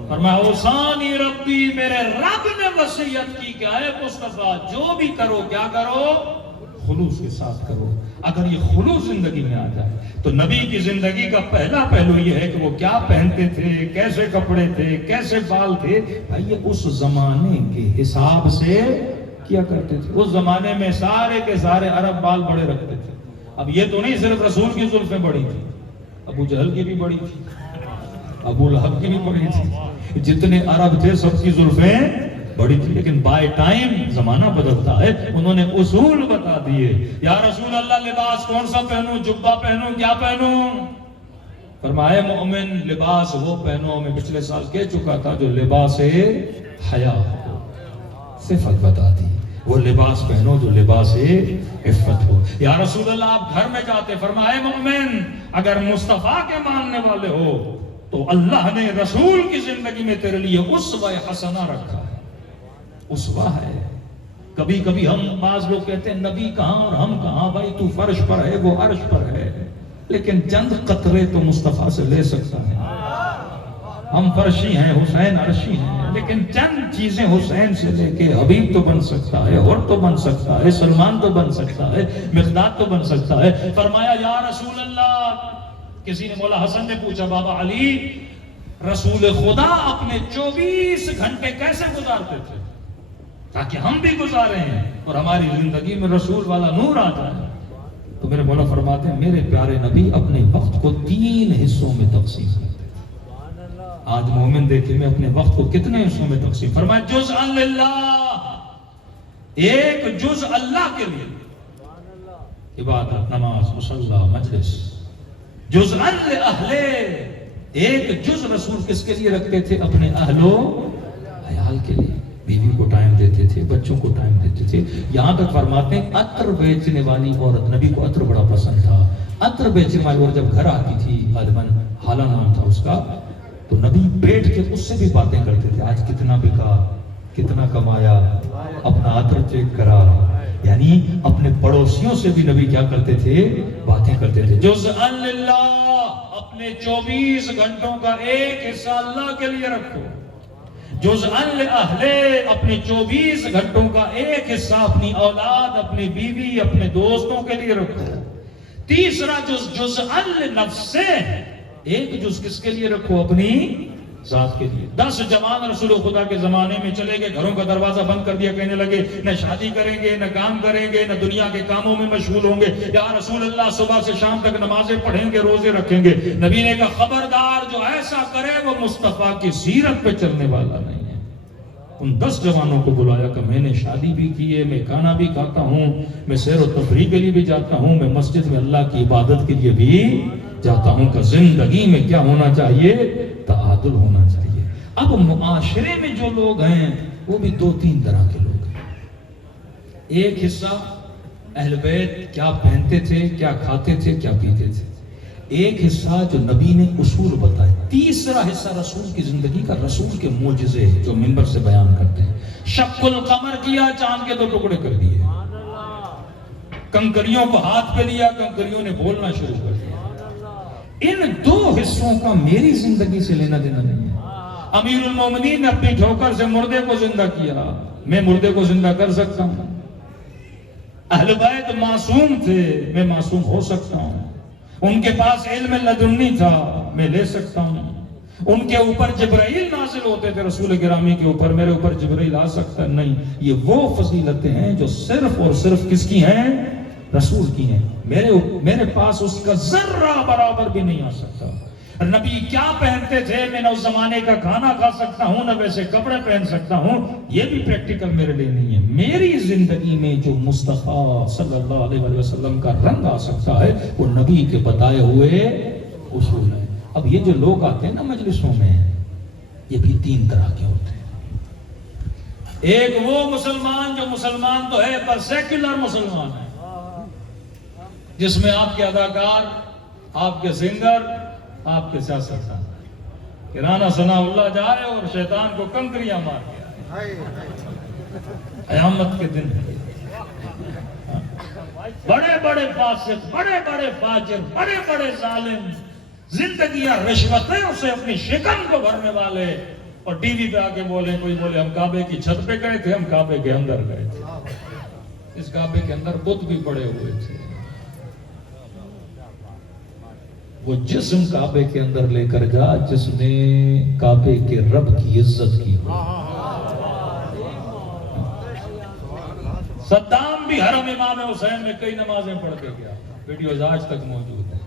فرمایا اوصانی ربی، میرے رب نے وصیت کی کہ اے مصطفیٰ جو بھی کرو کیا کرو، خلوص کے ساتھ کرو. اگر یہ خلوص زندگی میں آ جائے تو نبی کی زندگی کا پہلا پہلو یہ ہے کہ وہ کیا پہنتے تھے، کیسے کپڑے تھے، کیسے بال تھے. بھائی یہ اس زمانے کے حساب سے کیا کرتے تھے. اس زمانے میں سارے کے سارے عرب بال بڑے رکھتے تھے. اب یہ تو نہیں صرف رسول کی زلفیں بڑی تھی، ابو جہل کی بھی بڑی تھی، ابو لہب کی بھی بڑی تھی، جتنے عرب تھے سب کی زلفیں بڑی تھی. لیکن بائی ٹائم زمانہ بدلتا ہے، انہوں نے اصول بتا دیے. یا رسول اللہ لباس کون سا پہنوں، جبہ پہنوں، کیا پہنوں؟ فرمائے مومن لباس وہ پہنو، میں پچھلے سال کہہ چکا تھا، جو لباس حیا ہو. صفت بتا دی، وہ لباس پہنو جو لباس عفت ہو. یا رسول اللہ آپ گھر میں جاتے، فرمائے مومن اگر مصطفیٰ کے ماننے والے ہو تو اللہ نے رسول کی زندگی میں تیرے لیے اسوہ حسنہ رکھا ہے. اسوہ ہے. کبھی کبھی ہم بعض لوگ کہتے ہیں نبی کہاں اور ہم کہاں. بھائی تو فرش پر ہے، وہ عرش پر ہے، لیکن چند قطرے تو مصطفیٰ سے لے سکتا ہے. ہم فرشی ہیں، حسین عرشی ہیں، لیکن چند چیزیں حسین سے لے کے حبیب تو بن سکتا ہے، اور تو بن سکتا ہے، سلمان تو بن سکتا ہے، مقداد تو بن سکتا ہے. فرمایا یا رسول اللہ، کسی نے مولا حسن نے پوچھا بابا علی رسول خدا اپنے 24 گھنٹے کیسے گزارتے تھے تاکہ ہم بھی گزارے ہیں اور ہماری زندگی میں رسول والا نور آتا ہے. تو میرے مولا فرماتے ہیں میرے پیارے نبی اپنے وقت کو 3 حصوں میں تقسیم کرتے تھے. آج مومن دیکھیں میں اپنے وقت کو کتنے حصوں میں تقسیم. فرمایا جزءا للہ، ایک جز اللہ کے لیے، عبادت، نماز، مصلی، مجلس. جزءا لأہلِ، ایک جز رسول کس کے لیے رکھتے تھے؟ اپنے اہل و عیال کے لیے. بیوی کو ٹائم دیتے تھے، بچوں کو ٹائم دیتے تھے. یہاں تک فرماتے ہیں عطر بیچنے والی عورت، نبی کو عطر بڑا پسند تھا. عطر بیچنے والی عورت جب گھر آتی تھی، غالباً حالہ نام تھا اس کا، تو نبی بیٹھ کے اس سے بھی باتیں کرتے تھے. آج کتنا بکا، کتنا کمایا، اپنا عطر چیک کرا. یعنی اپنے پڑوسیوں سے بھی نبی کیا کرتے تھے؟ باتیں کرتے تھے. جزءا للہ، اپنے 24 گھنٹوں کا ایک حصہ اللہ کے لیے رکھو. جزءا لأہلِ، اپنے 24 گھنٹوں کا ایک حصہ اپنی اولاد، اپنی بیوی، اپنے دوستوں کے لیے رکھو. تیسرا جز جزءا لنفسہ، ایک جز کس کے لیے رکھو؟ اپنی ذات کے لیے. 10 جوان رسول خدا کے زمانے میں چلے گئے، گھروں کا دروازہ بند کر دیا، کہنے لگے نہ شادی کریں گے، نہ کام کریں گے، نہ دنیا کے کاموں میں مشغول ہوں گے. یا رسول اللہ صبح سے شام تک نمازیں پڑھیں گے، روزے رکھیں گے. نبی نے کہا خبردار جو ایسا کرے وہ مصطفیٰ کی سیرت پہ چلنے والا نہیں ہے. ان 10 جوانوں کو بلایا کہ میں نے شادی بھی کی ہے، میں کھانا بھی کھاتا ہوں، میں سیر و تفریح کے لیے بھی جاتا ہوں، میں مسجد میں اللہ کی عبادت کے لیے بھی جاتا ہوں. کہ زندگی میں کیا ہونا چاہیے؟ تعادل ہونا چاہیے. اب معاشرے میں جو لوگ ہیں وہ بھی 2-3 طرح کے لوگ ہیں. ایک حصہ اہل بیت کیا پہنتے تھے، کیا کھاتے تھے، کیا پیتے تھے. ایک حصہ جو نبی نے اصول بتائے. تیسرا حصہ رسول کی زندگی کا، رسول کے معجزے جو منبر سے بیان کرتے ہیں. شق القمر کیا، چاند کے 2 ٹکڑے کر دیے. کنکریوں کو ہاتھ پہ لیا، کنکریوں نے بولنا شروع کر دیا. ان 2 حصوں کا میری زندگی سے لینا دینا نہیں ہے. امیر المومنین نے اپنی ٹھوکر سے مردے کو زندہ کیا، میں مردے کو زندہ کر سکتا ہوں. اہل بیت معصوم تھے، میں معصوم ہو سکتا ہوں. ان کے پاس علم لدنی تھا، میں لے سکتا ہوں. ان کے اوپر جبرائیل نازل ہوتے تھے، رسول گرامی کے اوپر میرے اوپر جبرائیل آ سکتا نہیں. یہ وہ فضیلتیں ہیں جو صرف اور صرف کس کی ہیں؟ رسول کی ہیں. میرے پاس اس کا ذرہ برابر بھی نہیں آ سکتا. نبی کیا پہنتے تھے؟ میں نہ اس زمانے کا کھانا کھا سکتا ہوں، نہ ویسے کپڑے پہن سکتا ہوں. یہ بھی پریکٹیکل میرے لیے نہیں ہے. میری زندگی میں جو مصطفیٰ صلی اللہ علیہ وسلم کا رنگ آ سکتا ہے وہ نبی کے بتائے ہوئے اصول ہیں. اب یہ جو لوگ آتے ہیں نا مجلسوں میں، یہ بھی تین طرح کے ہوتے ہیں. ایک وہ مسلمان جو مسلمان تو ہے پر سیکولر مسلمان ہے، جس میں آپ کے اداکار، آپ کے سنگر، آپ کے سیاستدان کہ رانا ثناء اللہ جائے اور شیطان کو کنکریاں مار دیا. قیامت کے دن بڑے بڑے فاسق، بڑے بڑے فاجر، بڑے بڑے ظالم، زندگیاں رشوتیں اسے اپنی شکم کو بھرنے والے، اور ٹی وی پہ آ کے بولے، کوئی بولے ہم کعبے کی چھت پہ گئے تھے، ہم کعبے کے اندر گئے تھے. اس کعبے کے اندر بت بھی پڑے ہوئے تھے. وہ جسم کعبے کے اندر لے کر جا جس نے کعبے کے رب کی عزت کی. صدام بھی حرم امام حسین میں کئی نمازیں پڑھ کے گیا، ویڈیوز آج تک موجود ہیں.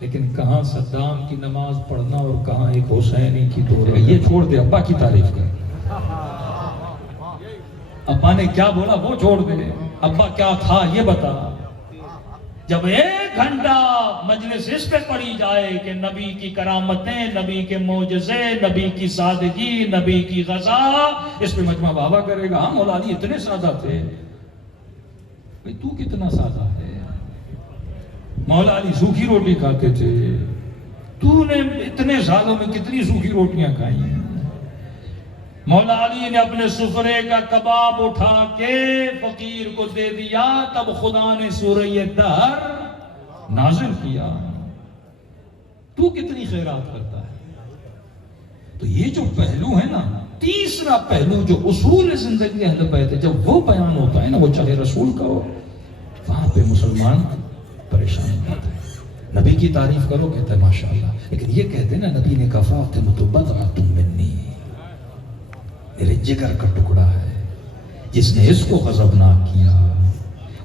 لیکن کہاں صدام کی نماز پڑھنا اور کہاں ایک حسینی کی دو رکعت. یہ چھوڑ دے، ابا کی تعریف کر. ابا نے کیا بولا وہ چھوڑ دے، ابا کیا تھا یہ بتا. جب 1 گھنٹہ مجلس اس پہ پڑھی جائے کہ نبی کی کرامتیں، نبی کے معجزے، نبی کی سادگی، نبی کی غزا، اس پہ مجمع بابا کرے گا. ہم مولا علی اتنے سادہ تھے. بھئی تو کتنا سادہ ہے؟ مولا علی سوکھی روٹی کھاتے تھے، تو نے اتنے سالوں میں کتنی سوکھی روٹیاں کھائی ہیں. مولا علی نے اپنے سفرے کا کباب اٹھا کے فقیر کو دے دیا، تب خدا نے سورہ دہر نازل کیا. تو کتنی خیرات کرتا ہے. تو یہ جو پہلو ہے نا، تیسرا پہلو جو اصول زندگی اہل بیت ہے، جب وہ بیان ہوتا ہے نا، وہ چاہے رسول کا ہو، وہاں پہ مسلمان پریشان ہوتا ہے. نبی کی تعریف کرو کہتا ہے ماشاءاللہ، لیکن یہ کہتے ہیں نا نبی نے کہا فاطمہ بضعۃ منی، میرے جگر کا ٹکڑا ہے. جس نے اس کو غضبناک کیا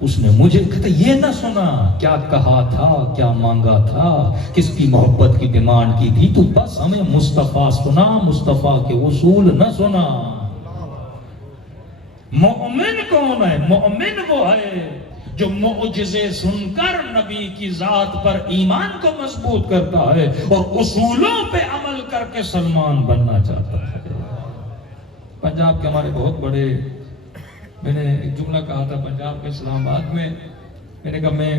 اس نے مجھے، کہتا یہ نہ سنا کیا کہا تھا، کیا مانگا تھا، کس کی محبت کی ڈیمانڈ کی تھی. تو بس ہمیں مصطفیٰ سنا، مصطفیٰ کے اصول نہ سنا. مومن کون ہے؟ مومن وہ ہے جو معجزے سن کر نبی کی ذات پر ایمان کو مضبوط کرتا ہے اور اصولوں پہ عمل کر کے سلمان بننا چاہتا ہے. پنجاب کے ہمارے بہت بڑے، میں نے ایک جملہ کہا تھا پنجاب کے اسلام آباد میں نے کہا میں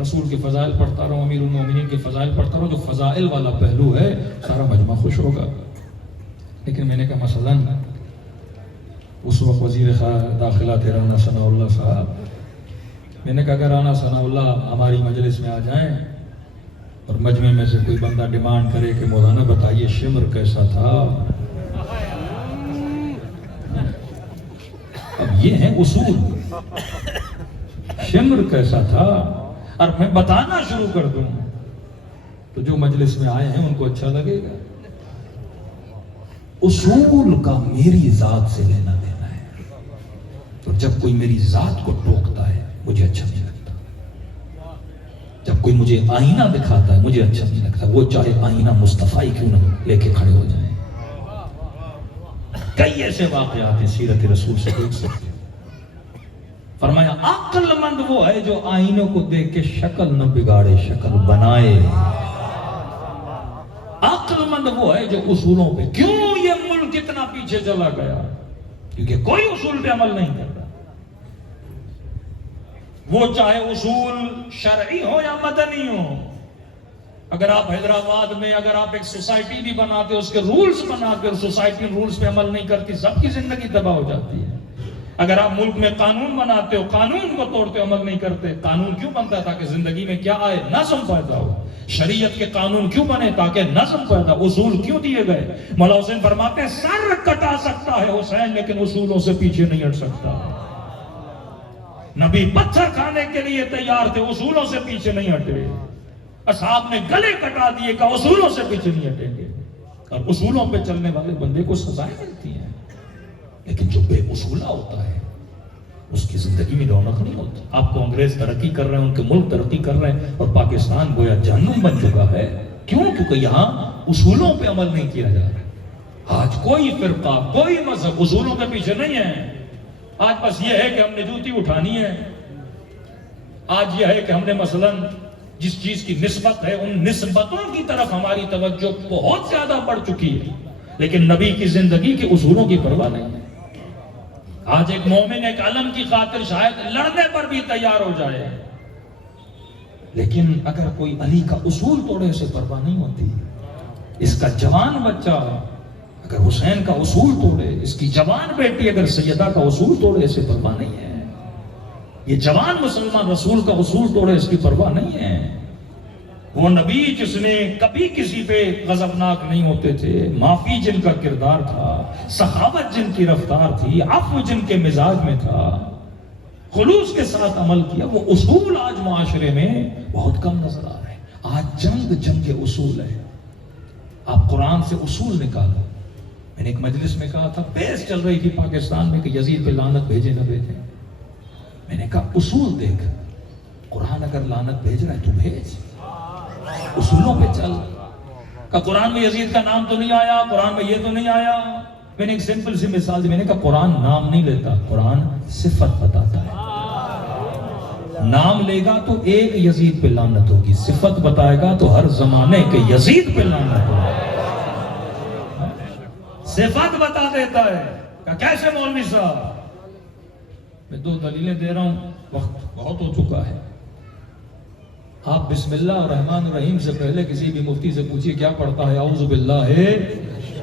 رسول کے فضائل پڑھتا رہا ہوں، امیر المومنین کے فضائل پڑھتا رہا ہوں، جو فضائل والا پہلو ہے سارا مجمع خوش ہوگا. لیکن میں نے کہا مثلاً اس وقت وزیر داخلہ تھے رانا ثناء اللہ صاحب. میں نے کہا اگر رانا ثناء اللہ ہماری مجلس میں آ جائیں اور مجمع میں سے کوئی بندہ ڈیمانڈ کرے کہ مولانا بتائیے شمر کیسا تھا، اب یہ ہیں اصول. شمر کیسا تھا اور میں بتانا شروع کر دوں تو جو مجلس میں آئے ہیں ان کو اچھا لگے گا. اصول کا میری ذات سے لینا دینا ہے. تو جب کوئی میری ذات کو ٹوکتا ہے مجھے اچھا نہیں لگتا. جب کوئی مجھے آئینہ دکھاتا ہے مجھے اچھا نہیں لگتا، وہ چاہے آئینہ مصطفیٰ ہی کیوں نہ لے کے کھڑے ہو جائیں. کئی ایسے واقعات ہیں سیرت رسول سے دیکھ سکتے. فرمایا عقل مند وہ ہے جو آئینوں کو دیکھ کے شکل نہ بگاڑے، شکل بنائے. عقل مند وہ ہے جو اصولوں پہ. کیوں یہ ملک اتنا پیچھے چلا گیا؟ کیونکہ کوئی اصول پہ عمل نہیں کرتا. وہ چاہے اصول شرعی ہو یا مدنی ہو. اگر آپ حیدرآباد میں اگر آپ ایک سوسائٹی بھی بناتے اس کے رولز بنا کر سوسائٹی رولز پہ عمل نہیں کرتی، سب کی زندگی تباہ ہو جاتی ہے. اگر آپ ملک میں قانون بناتے ہو، قانون کو توڑتے عمل نہیں کرتے. قانون کیوں بنتا ہے؟ تاکہ زندگی میں کیا آئے؟ نظم پیدا ہو. شریعت کے قانون کیوں بنے؟ تاکہ نظم پیدا. اصول کیوں دیے گئے؟ مولا حسین فرماتے ہیں سر کٹا سکتا ہے حسین لیکن اصولوں سے پیچھے نہیں ہٹ سکتا. نبی پتھر کھانے کے لیے تیار تھے، اصولوں سے پیچھے نہیں ہٹے۔ اصحاب نے گلے کٹا دیے کہ اصولوں سے پیچھے نہیں ہٹیں گے۔ اور اصولوں پہ چلنے والے بندے کو سزائیں ملتی ہیں، لیکن جو بے اصولہ ہوتا ہے اس کی زندگی میں رونق نہیں ہوتی۔ آپ کو انگریز ترقی کر رہے ہیں، ان کے ملک ترقی کر رہے ہیں، اور پاکستان گویا جہنم بن چکا ہے۔ کیوں؟ کیونکہ یہاں اصولوں پہ عمل نہیں کیا جا رہا۔ آج کوئی فرقہ، کوئی مذہب اصولوں کے پیچھے نہیں ہے۔ آج بس یہ ہے کہ ہم نے جوتی اٹھانی ہے، آج یہ ہے کہ ہم نے مثلا جس چیز کی نسبت ہے ان نسبتوں کی طرف ہماری توجہ بہت زیادہ بڑھ چکی ہے، لیکن نبی کی زندگی کے اصولوں کی پرواہ نہیں ہے۔ آج ایک مومن ایک علم کی خاطر شاید لڑنے پر بھی تیار ہو جائے، لیکن اگر کوئی علی کا اصول توڑے سے پرواہ نہیں ہوتی۔ اس کا جوان بچہ اگر حسین کا اصول توڑے، اس کی جوان بیٹی اگر سیدہ کا اصول توڑے، اسے پرواہ نہیں ہے۔ یہ جوان مسلمان رسول کا اصول توڑے، اس کی پرواہ نہیں ہے۔ وہ نبی جس نے کبھی کسی پہ غضبناک نہیں ہوتے تھے، معافی جن کا کردار تھا، سخاوت جن کی رفتار تھی، عفو جن کے مزاج میں تھا، خلوص کے ساتھ عمل کیا، وہ اصول آج معاشرے میں بہت کم نظر آ رہے ہیں۔ آج جنگ کے اصول ہے۔ آپ قرآن سے اصول نکالو۔ میں نے ایک مجلس میں کہا تھا، بحث چل رہی تھی پاکستان میں کہ یزید پہ لعنت بھیجے نہ بھیجے۔ میں نے کہا اصول دیکھ، قرآن اگر لعنت بھیج رہا ہے تو بھیج، اصولوں پہ چل۔ کہ قرآن میں یزید کا نام تو نہیں آیا، قرآن میں یہ تو نہیں آیا۔ میں نے ایک سمپل سی مثال دی، میں نے کہا قرآن نام نہیں لیتا، قرآن صفت بتاتا ہے۔ نام لے گا تو ایک یزید پہ لعنت ہوگی، صفت بتائے گا تو ہر زمانے کے یزید پہ لعنت ہوگی۔ صفت بتا دیتا ہے کہ کیسے مولوی صاحب؟ میں دو دلیلیں دے رہا ہوں، وقت بہت ہو چکا ہے۔ آپ بسم اللہ الرحمن الرحیم سے پہلے کسی بھی مفتی سے پوچھیے کیا پڑھتا ہے؟ اعوذ باللہ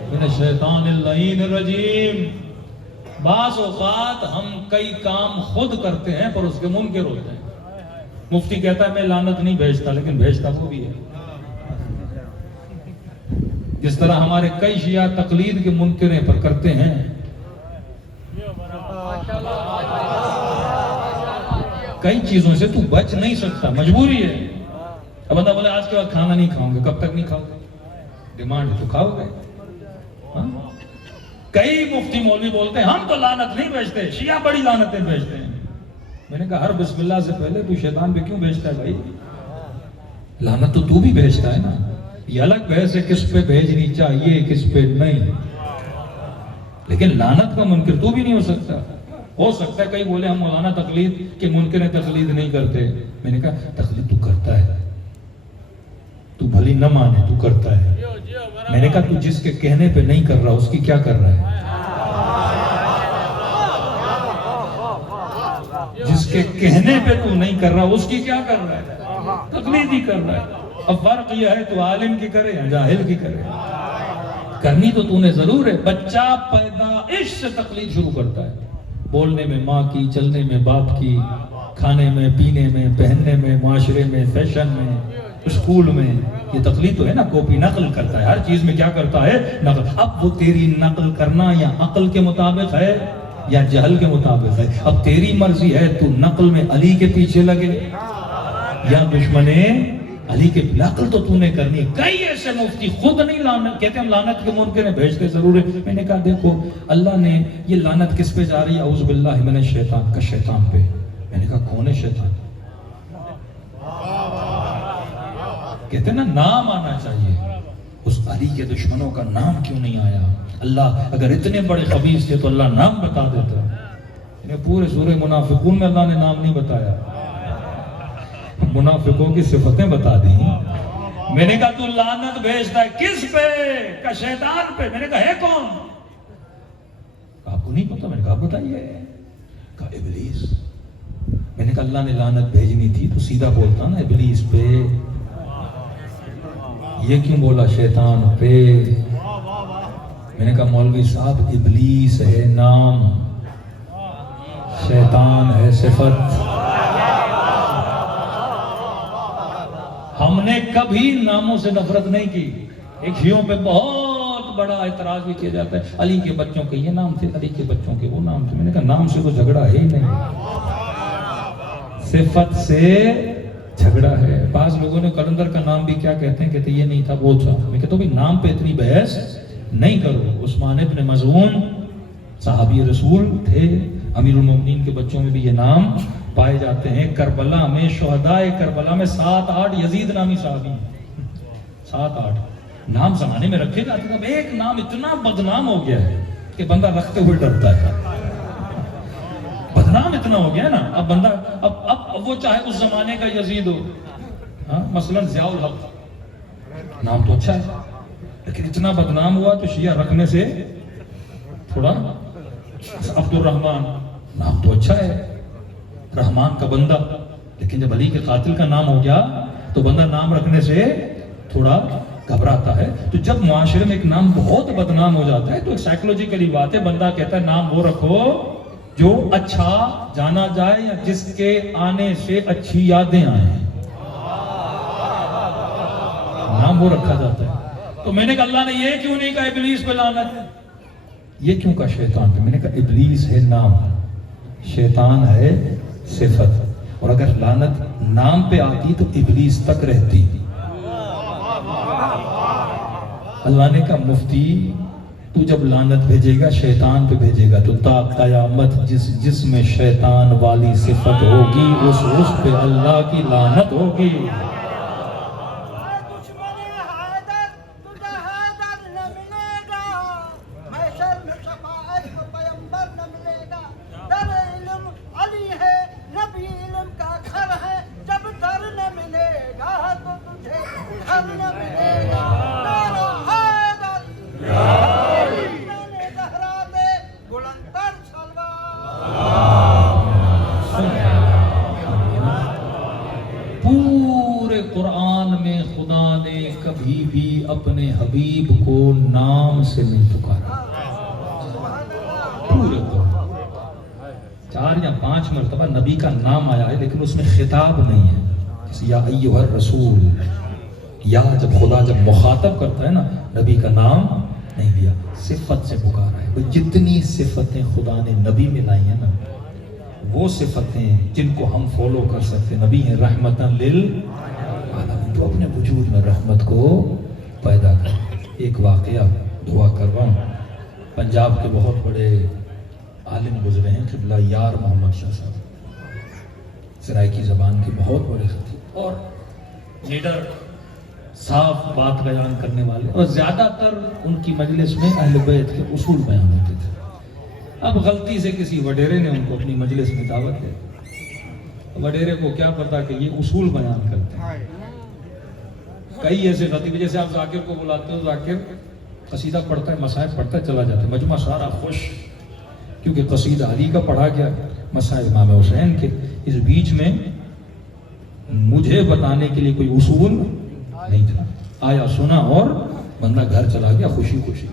من الشیطان اللعین الرجیم۔ بعض اوقات ہم کئی کام خود کرتے ہیں پر اس کے منکر ہوتے ہیں۔ مفتی کہتا ہے میں لعنت نہیں بھیجتا، لیکن بھیجتا وہ بھی ہے۔ جس طرح ہمارے کئی شیعہ تقلید کے منکر ہیں پر کرتے ہیں۔ کئی چیزوں سے تو بچ نہیں سکتا، مجبوری ہے۔ اب بندہ بولے آج کے بعد کھانا نہیں کھاؤں گے، کب تک نہیں کھاؤ گے؟ ڈیمانڈ تو کھاؤ گے۔ کئی مفتی مولوی بولتے ہیں ہم تو لعنت نہیں بھیجتے، شیعہ بڑی لعنتیں بھیجتے ہیں۔ میں نے کہا ہر بسم اللہ سے پہلے تو شیطان پہ کیوں بھیجتا ہے بھائی؟ لعنت تو بھی بھیجتا ہے نا۔ یہ الگ بحث ہے کس پہ بھیجنی چاہیے کس پہ نہیں، لیکن لعنت کا منکر تو بھی نہیں ہو سکتا۔ ہو سکتا ہے کئی بولے ہم مولانا تقلید کے منکر ہیں، تقلید نہیں کرتے۔ میں نے کہا تقلید تو کرتا ہے، تو بھلی نہ مانے تو کرتا ہے۔ میں نے کہا تو جس کے کہنے پہ نہیں کر رہا اس کی کیا کر رہا ہے؟ جس کے کہنے پہ تو نہیں کر رہا اس کی کیا کر رہا ہے؟ تقلید ہی کر رہا ہے۔ اب فرق یہ ہے تو عالم کی کرے یا جاہل کی کرے، کرنی تو نے ضرور ہے۔ بچہ پیدائش سے تقلید شروع کرتا ہے، بولنے میں ماں کی، چلنے میں باپ کی، کھانے میں، پینے میں، پہننے میں، معاشرے میں، فیشن میں، اسکول میں۔ یہ تقلید تو ہے نا، کاپی نقل کرتا ہے، ہر چیز میں کیا کرتا ہے؟ نقل۔ اب وہ تیری نقل کرنا یا عقل کے مطابق ہے یا جہل کے مطابق ہے۔ اب تیری مرضی ہے تو نقل میں علی کے پیچھے لگے یا دشمنے علی کے نقل تو نے کرنی ہے۔ کئی ایسے مفتی خود نہیں لعنت کہتے ہم لعنت کے منکر ہیں، بھیجتے ضرور ہے۔ میں نے کہا دیکھو اللہ نے یہ لعنت کس پہ جا رہی ہے؟ اعوذ باللہ من الشیطان کا شیطان پہ۔ میں نے کہا کون ہے شیطان؟ کہتے ہیں نا نام آنا چاہیے، اس علی کے دشمنوں کا نام کیوں نہیں آیا؟ اللہ اگر اتنے بڑے خبیث تھے تو اللہ نام بتا دیتا۔ انہیں پورے سورہ منافقون میں اللہ نے نام نہیں بتایا، منافقوں کی صفتیں بتا دی۔ میں نے کہا تو لعنت بھیجتا ہے کس پہ؟ کہ شیطان پہ۔ میں نے کہا ہے کون؟ آپ کو نہیں پتا؟ میں نے کہا بتائیے۔ کہا ابلیس۔ میں نے کہا اللہ نے لعنت بھیجنی تھی تو سیدھا بولتا نا ابلیس پہ، یہ کیوں بولا شیطان پہ؟ میں نے کہا مولوی صاحب ابلیس ہے نام، شیطان ہے صفت۔ ہم نے کبھی ناموں سے نفرت نہیں کی۔ ایک شیعوں پہ بہت بڑا اعتراض بھی کیا جاتا ہے، علی کے بچوں کے یہ نام تھے، علی کے بچوں کے وہ نام تھے۔ میں نے کہا نام سے تو جھگڑا ہے ہی نہیں، صفت سے جھگڑا ہے. بعض لوگوں نے کلندر کا نام بھی کیا کہتے ہیں, کہتے یہ نہیں تھا وہ تھا. میں کہتا ہوں بھائی نام پہ اتنی بحث نہیں کرو. عثمان ابن مظعون صحابی رسول تھے, امیر المومنین کے بچوں میں بھی یہ نام پائے جاتے ہیں. کربلا میں شہدائے کربلا میں 7-8 یزید نامی صحابی ہیں. 7-8 نام زمانے میں رکھے جاتے تھے. اب ایک نام اتنا بدنام ہو گیا ہے کہ بندہ رکھتے ہوئے ڈرتا ہے. بدنام اتنا ہو گیا نا, اب بندہ اب وہ چاہے اس زمانے کا یزید ہو, مثلا ضیاء الحق نام تو اچھا ہے لیکن اتنا بدنام ہوا تو شیعہ رکھنے سے تھوڑا. عبد الرحمن نام تو اچھا ہے, رحمان کا بندہ, لیکن جب علی کے قاتل کا نام ہو گیا تو بندہ نام رکھنے سے تھوڑا گھبراتا ہے. تو جب معاشرے میں ایک نام بہت بدنام ہو جاتا ہے تو ایک سائیکولوجیکلی بات ہے, بندہ کہتا ہے نام وہ رکھو جو اچھا جانا جائے یا جس کے آنے سے اچھی یادیں آئیں. نام وہ رکھا جاتا ہے. تو میں نے کہا اللہ نے یہ کیوں نہیں کہا ابلیس پہ لعنت ہے, یہ کیوں کہا شیطان پہ؟ میں نے کہا ابلیس ہے نام, شیطان ہے صفت, اور اگر لعنت نام پہ آتی تو ابلیس تک رہتی. اللہ نے کہا مفتی تو جب لعنت بھیجے گا شیطان پہ بھیجے گا تو تا قیامت جس میں شیطان والی صفت ہوگی اس پہ اللہ کی لعنت ہوگی. اپنے حبیب کو نام سے نہیں پکارا. پورے قرآن 4 یا 5 مرتبہ نبی کا نام آیا ہے لیکن اس میں خطاب نہیں ہے. یا ایھا الرسول, یا جب خدا جب مخاطب کرتا ہے نا, نبی کا نام نہیں لیا, صفت سے پکارا ہے. جتنی صفتیں خدا نے نبی میں لائی ہیں نا, وہ صفتیں جن کو ہم فالو کر سکتے. نبی ہیں رحمتاً للعالمین, تو اپنے وجود میں رحمت کو پیدا کر. ایک واقعہ دعا کر رہا ہوں, پنجاب کے بہت بڑے عالم گزرے ہیں قبلہ یار محمد شاہ صاحب, سرائکی زبان کے بہت بڑے خطیب اور لیڈر, صاف بات بیان کرنے والے, اور زیادہ تر ان کی مجلس میں اہل بیت کے اصول بیان ہوتے تھے. اب غلطی سے کسی وڈیرے نے ان کو اپنی مجلس میں دعوت دی. وڈیرے کو کیا پتا کہ یہ اصول بیان کرتے ہیں. کئی ایسے خطیب, جیسے آپ ذاکر کو بلاتے ہو, ذاکر قصیدہ پڑھتا ہے, مصائب پڑھتا ہے, چلا جاتا ہے, مجمع سارا خوش کیونکہ قصیدہ علی کا پڑھا گیا, مصائب امام حسین کے. اس بیچ میں مجھے بتانے کے لیے کوئی اصول نہیں تھا, آیا سنا اور بندہ گھر چلا گیا خوشی خوشی.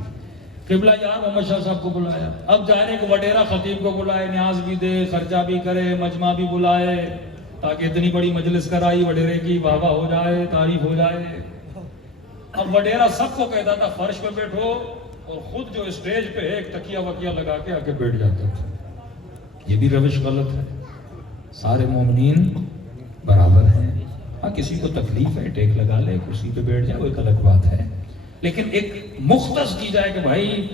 قبلہ یار محمد شاہ صاحب کو بلایا. اب جانے کو وڈیرا خطیب کو بلائے, نیاز بھی دے, خرچہ بھی کرے, مجمع بھی بلائے, تاکہ اتنی بڑی مجلس کرائی وڈیرے کی, واہ واہ ہو جائے, تعریف ہو جائے. اب وڈیرا سب کو کہتا تھا فرش پہ بیٹھو, اور خود جو اسٹیج پہ ایک تکیہ وکیہ لگا کے آ کے بیٹھ جاتا تھا. یہ بھی روش غلط ہے. سارے مومنین برابر ہیں. ہاں کسی کو تکلیف ہے, ٹیک لگا لے, کرسی پہ بیٹھ جائے, وہ ایک الگ بات ہے. لیکن ایک مختص کی جائے کہ بھائی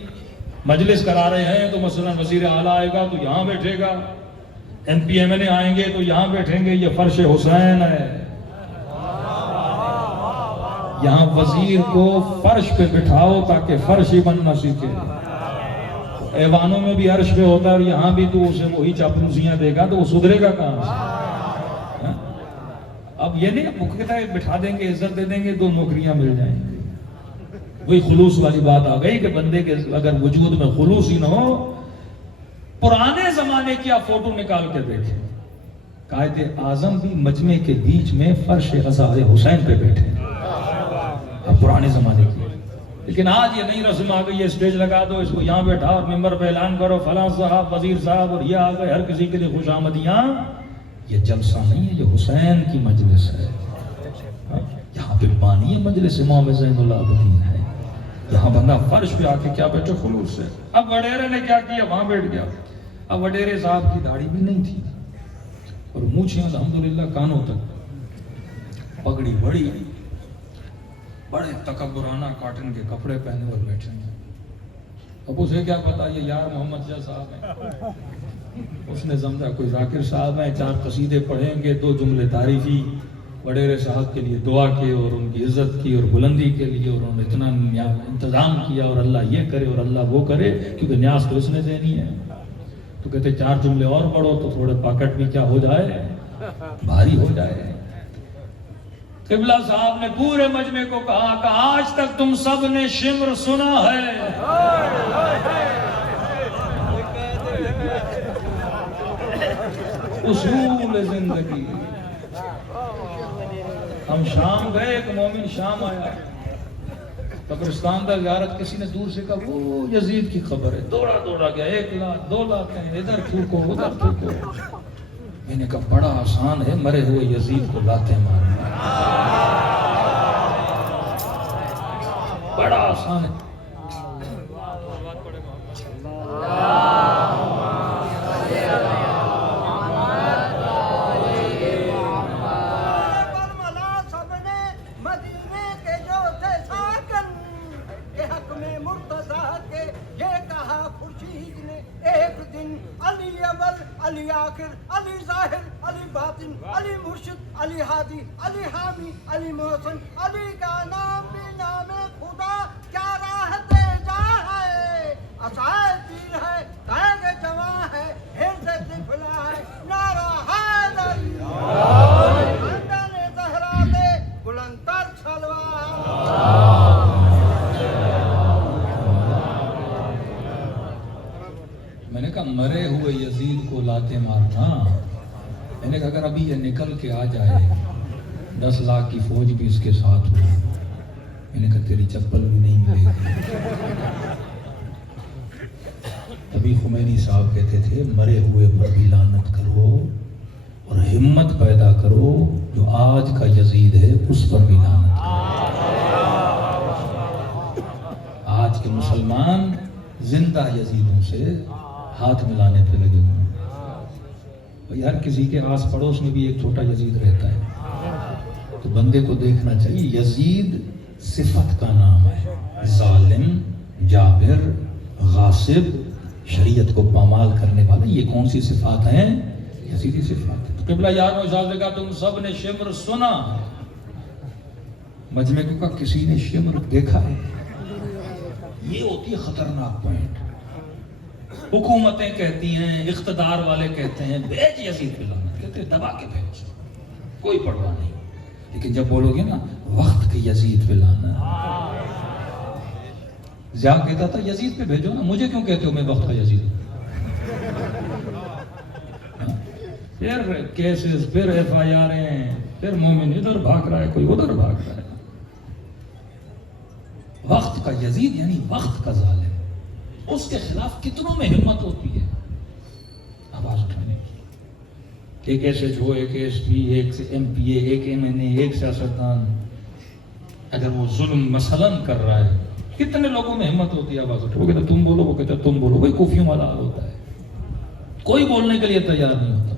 مجلس کرا رہے ہیں تو مثلا وزیر اعلیٰ آئے گا تو یہاں بیٹھے گا, M P M L A آئیں گے تو یہاں بیٹھیں گے, یہ فرش حسین ہے. یہاں وزیر کو فرش پہ بٹھاؤ تاکہ فرش ہی بننا سیکھے. ایوانوں میں بھی عرش پہ ہوتا ہے اور یہاں بھی تو اسے وہی چاپلوسیاں دے گا تو وہ سدھرے گا کہاں سے؟ اب یہ نہیں کہتا ہے بٹھا دیں گے, عزت دے دیں گے, 2 نوکریاں مل جائیں گی. وہی خلوص والی بات آ گئی کہ بندے کے اگر وجود میں خلوص ہی نہ ہو. پرانے زمانے کی آپ فوٹو نکال کے دیکھیں, قائد اعظم بھی مجمع کے بیچ میں فرش غزہ حسین پہ بیٹھے. اب پرانے زمانے کی. لیکن آج یہ نئی رسم آ گئی ہے, اسٹیج لگا دو, اس کو یہاں بیٹھا اور ممبر پہ اعلان کرو فلاں صاحب, وزیر صاحب, اور یہ آ گئے, ہر کسی کے لیے خوش آمدیاں. یہ جلسہ نہیں ہے, یہ حسین کی مجلس ہے. یہاں پہ بانی مجلس امام زین العابدین ہے. یہاں بندہ فرش پہ آ کے کیا بیٹھے خلوص سے. اب وڈیرے نے کیا کیا, وہاں بیٹھ گیا. اب وڈیرے صاحب کی داڑھی بھی نہیں تھی, اور مونچھیں الحمدللہ کانوں تک، پگڑی بڑی، بڑے تکبرانہ کاٹن کے کپڑے پہنے اور بیٹھے ہیں. اب اسے کیا پتا یہ یار محمد شاہ صاحب ہیں. اس نے سمجھا کوئی ذاکر صاحب ہیں، 4 قصیدے پڑھیں گے، 2 جملے تعریفی، وڈیرے صاحب کے لیے دعا کی اور ان کی عزت کی اور بلندی کے لیے، اور انہوں نے اتنا انتظام کیا، اور اللہ یہ کرے اور اللہ وہ کرے، کیونکہ نیاز تو اس نے دینی ہے. تو کہتے 4 جملے اور پڑھو تو تھوڑے پاکٹ بھی کیا ہو جائے، بھاری ہو جائے. قبلہ صاحب نے پورے مجمع کو کہا کہ آج تک تم سب نے شمر سنا ہے، اصول زندگی. ہم شام گئے، ایک مومن شام آیا، قبرستان کا زیارت، کسی نے دور سے کہا وہ یزید کی خبر ہے. دوڑا گیا، 1 لاکھ 2 لاکھ ہیں، ادھر تھوکو ادھر تھوکو. میں نے کہا بڑا آسان ہے مرے ہوئے یزید کو لاتیں مارنا، بڑا آسان ہے. برملا سب نے مدینے کے جو تھے ساکن، کہ حق میں مرتضیٰ کے یہ کہا خورشید نے ایک دن، علی اول علی آخر علی ظاہر علی باطن علی مرشد علی ہادی علی حامی علی محسن، علی کا نام بھی نام خدا، کیا راہ تیجا ہے، عصائے تیر ہے، تیغ جواں ہے، حرز طفلہ ہے، نعرہ حیدری، خاندان زہرا دے بلند تر سلوار. میں نے کہا مرے ہوئے یزید کو لاتے مارنا. میں نے کہا اگر ابھی یہ نکل کے آ جائے، 10 لاکھ کی فوج بھی اس کے ساتھ ہو، میں نے کہا تیری چپل بھی نہیں ملے گی. تبھی خمینی صاحب کہتے تھے مرے ہوئے پر بھی لعنت کرو اور ہمت پیدا کرو، جو آج کا یزید ہے اس پر بھی لعنت کرو. آج کے مسلمان زندہ یزیدوں سے ہاتھ ملانے پہ لگے ہوئے ہیں. ہر کسی کے آس پڑوس میں بھی ایک چھوٹا یزید رہتا ہے، تو بندے کو دیکھنا چاہیے. یزید صفت کا نام ہے، ظالم، جابر، غاصب، شریعت کو پامال کرنے والے، یہ کون سی صفات ہیں؟ یزیدی صفات ہیں. تو قبلہ یاروں صاحب نے کہا تم سب نے شمر سنا. مجمع کو کہا کسی نے شمر دیکھا ہے؟ یہ ہوتی ہے خطرناک پوائنٹ. حکومتیں کہتی ہیں، اقتدار والے کہتے ہیں بیچ یزید پہ لعنت، کہتے ہیں دبا کے بھیج، کوئی پرواہ نہیں. لیکن جب بولو گے نا وقت کے یزید پہ لعنت، ضیاء کہتا تھا یزید پہ بھیجو نا، مجھے کیوں کہتے ہو میں وقت کا یزید ہوں. پھر کیسز، پھر FIR، پھر مومن ادھر بھاگ رہا ہے، کوئی ادھر بھاگ رہا ہے. وقت کا یزید یعنی وقت کا ظالم، اس کے خلاف کتنوں میں ہمت ہوتی ہے آواز اٹھانے کی. ایک SHO، ایک SP، ایک MPA، ایک MNA، ایک سیاستدان اگر وہ ظلم مثلاً کر رہا ہے، کتنے لوگوں میں ہمت ہوتی ہے آواز اٹھو. وہ کہتا تم بولو، وہ کہتا تم بولو. وہی کوفیوں والا حال ہوتا ہے، کوئی بولنے کے لیے تیار نہیں ہوتا.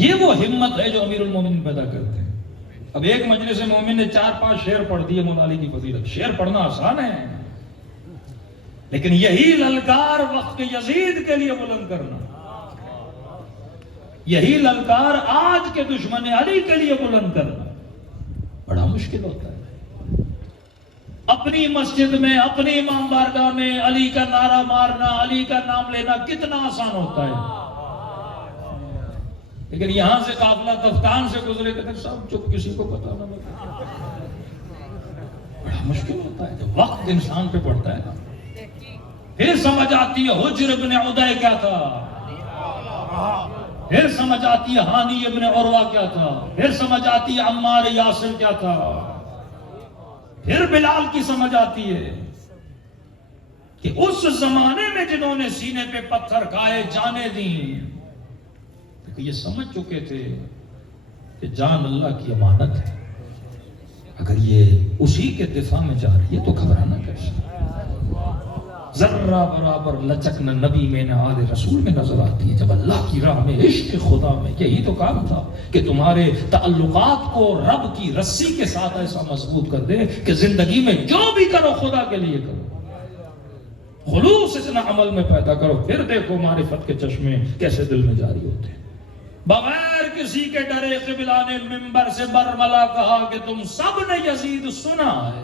یہ وہ ہمت ہے جو امیر المومنین پیدا کرتے ہیں. اب ایک مجلس مومن نے 4-5 شعر پڑھ دیے مولا علی کی فضیلت. شعر پڑھنا آسان ہے، لیکن یہی للکار وقت کے یزید کے لیے بلند کرنا، یہی للکار آج کے دشمن علی کے لیے بلند کرنا بڑا مشکل ہوتا ہے. اپنی مسجد میں، اپنی امام بارگاہ میں علی کا نعرہ مارنا، علی کا نام لینا کتنا آسان ہوتا ہے. لیکن یہاں سے قافلہ تفتان سے گزرے کہ سب چپ، کسی کو پتا نہ لگے، بڑا مشکل ہوتا ہے. جب وقت انسان پہ پڑتا ہے نا، پھر سمجھ آتی ہے حجر ابن عدی کیا تھا، پھر سمجھ آتی ہے ہانی ابن عروہ کیا تھا، پھر سمجھ آتی ہے عمار یاسر کیا تھا، پھر بلال کی سمجھ آتی ہے کہ اس زمانے میں جنہوں نے سینے پہ پتھر کھائے، جانیں دیں، یہ سمجھ چکے تھے کہ جان اللہ کی امانت ہے. اگر یہ اسی کے دفاع میں جا رہی ہے تو گھبرانا کیسے. ذرہ برابر لچک نہ نبی میں نہ آل رسول میں نظر آتی ہے. جب اللہ کی راہ میں عشق خدا میں یہی تو کام تھا کہ تمہارے تعلقات کو رب کی رسی کے ساتھ ایسا مضبوط کر دے کہ زندگی میں جو بھی کرو خدا کے لیے کرو. خلوص اتنا عمل میں پیدا کرو, پھر دیکھو معرفت کے چشمے کیسے دل میں جاری ہوتے ہیں. بغیر کسی کے ڈرے قبلہ نے منبر سے برملا کہا کہ تم سب نے یزید سنا ہے.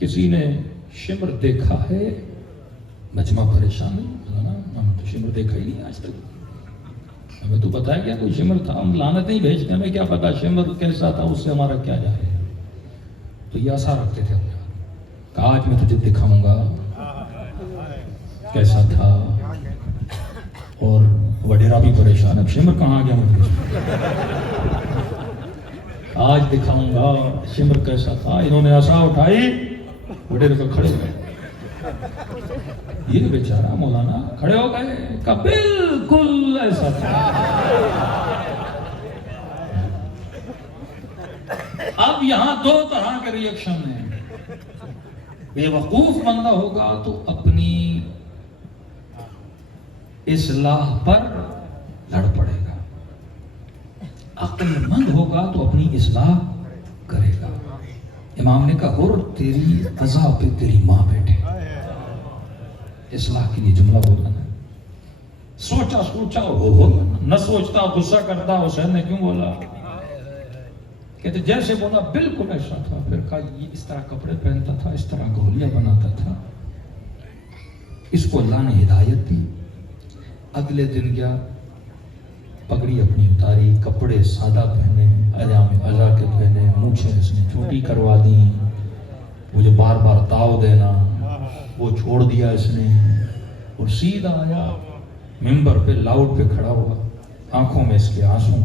کسی نے شمر دیکھا ہے؟ مجمع پریشان ہے, ہم تو شمر دیکھا ہی نہیں آج تک. ہمیں تو پتا ہے کیا کوئی شمر تھا, ہم لعنتیں ہی بھیجتے, ہمیں کیا پتا شمر کیسا تھا, اس سے ہمارا کیا جائے. تو یہ آسا رکھتے تھے اپنے ہاتھ کہ آج میں تجھے دکھاؤں گا کیسا تھا. اور وڈیرا بھی پریشان, اب شمر کہاں گیا مجھے, آج دکھاؤں گا شمر کیسا تھا. انہوں نے آسا اٹھائی, وڈیرے کو کھڑے ہوئے. یہ بیچارہ مولانا کھڑے ہو گئے کہ بالکل ایسا تھا. اب یہاں دو طرح کے ریئیکشن ہیں. بے وقوف بندہ ہوگا تو اپنی اصلاح پر لڑ پڑے گا, عقل مند ہوگا تو اپنی اصلاح کرے گا. امام نے کہا اور تیری قضا پہ تیری ماں بیٹھے. اصلاح کے لیے جملہ بولا نا, سوچا سوچا ہو نہ سوچتا غصہ کرتا. حسین نے کیوں بولا؟ کہتے جیسے بولا بالکل ایسا تھا. پھر کہا یہ اس طرح کپڑے پہنتا تھا, اس طرح گولیاں بناتا تھا, اس کو اللہ نے ہدایت دی. اگلے دن گیا, پگڑی اپنی اتاری, کپڑے سادہ پہنے, اجامے اجا کے پہنے, مونچھیں اس نے چھوٹی کروا دی, وہ جو بار بار تاؤ دینا وہ چھوڑ دیا اس نے, اور سیدھا آیا ممبر پہ لاؤڈ پہ کھڑا ہوا, آنکھوں میں اس کے آنسو,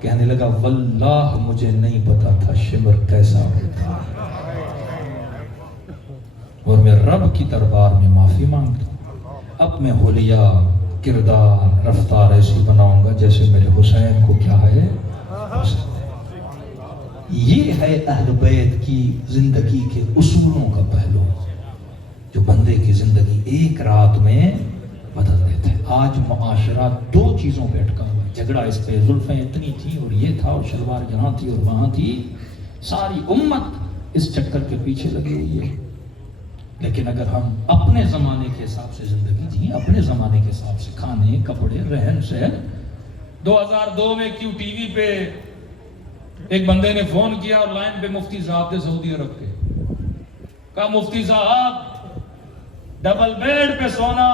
کہنے لگا واللہ مجھے نہیں پتا تھا شمر کیسا ہوتا, اور میں رب کی دربار میں معافی مانگتا ہوں. اب میں حلیہ کردار رفتار ایسی بناؤں گا جیسے میرے حسین کو کیا ہے. یہ ہے اہل بیت کی زندگی کے اصولوں کا پہلو جو بندے کی زندگی ایک رات میں بدل دیتے ہیں. آج معاشرہ دو چیزوں پہ اٹکا ہوا ہے. جھگڑا اس پہ, زلفیں اتنی تھی اور یہ تھا, اور شلوار یہاں تھی اور وہاں تھی. ساری امت اس چکر کے پیچھے لگی ہوئی ہے. لیکن اگر ہم اپنے زمانے کے حساب سے زندگی جئیں, اپنے زمانے کے حساب سے کھانے کپڑے رہن سہن. 2002 میں کیوں ٹی وی پہ ایک بندے نے فون کیا اور لائن پہ مفتی صاحب تھے سعودی عرب کے, کہا مفتی صاحب ڈبل بیڈ پہ سونا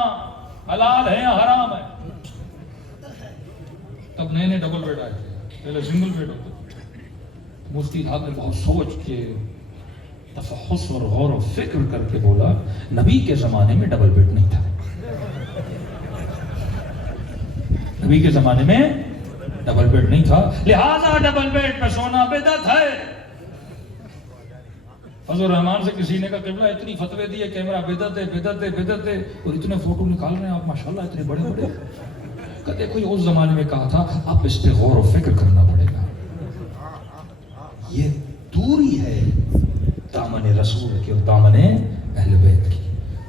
حلال ہے یا حرام ہے؟ تب نئے ڈبل بیڈ آئے تھے, پہلے سنگل بیڈ ہوتے. مفتی صاحب نے بہت سوچ کے تفحص اور غور و فکر کر کے بولا نبی کے زمانے میں ڈبل بیڈ نہیں تھا. نبی کے زمانے میں ڈبل بیڈ نہیں تھا, لہذا ڈبل بیڈ پہ سونا بدعت ہے. فضل الرحمان سے کسی نے کہا قبلہ اتنی فتوے دیے کیمرہ بدعت ہے بدعت ہے بدعت ہے, اور اتنے فوٹو نکال رہے ہیں آپ ماشاءاللہ اتنے بڑے بڑے. کہتے کوئی اس زمانے میں کہا تھا, اب اس پہ غور و فکر کرنا پڑے گا. یہ دوری ہے دامن رسول کی اور دامن اہل بیت کی.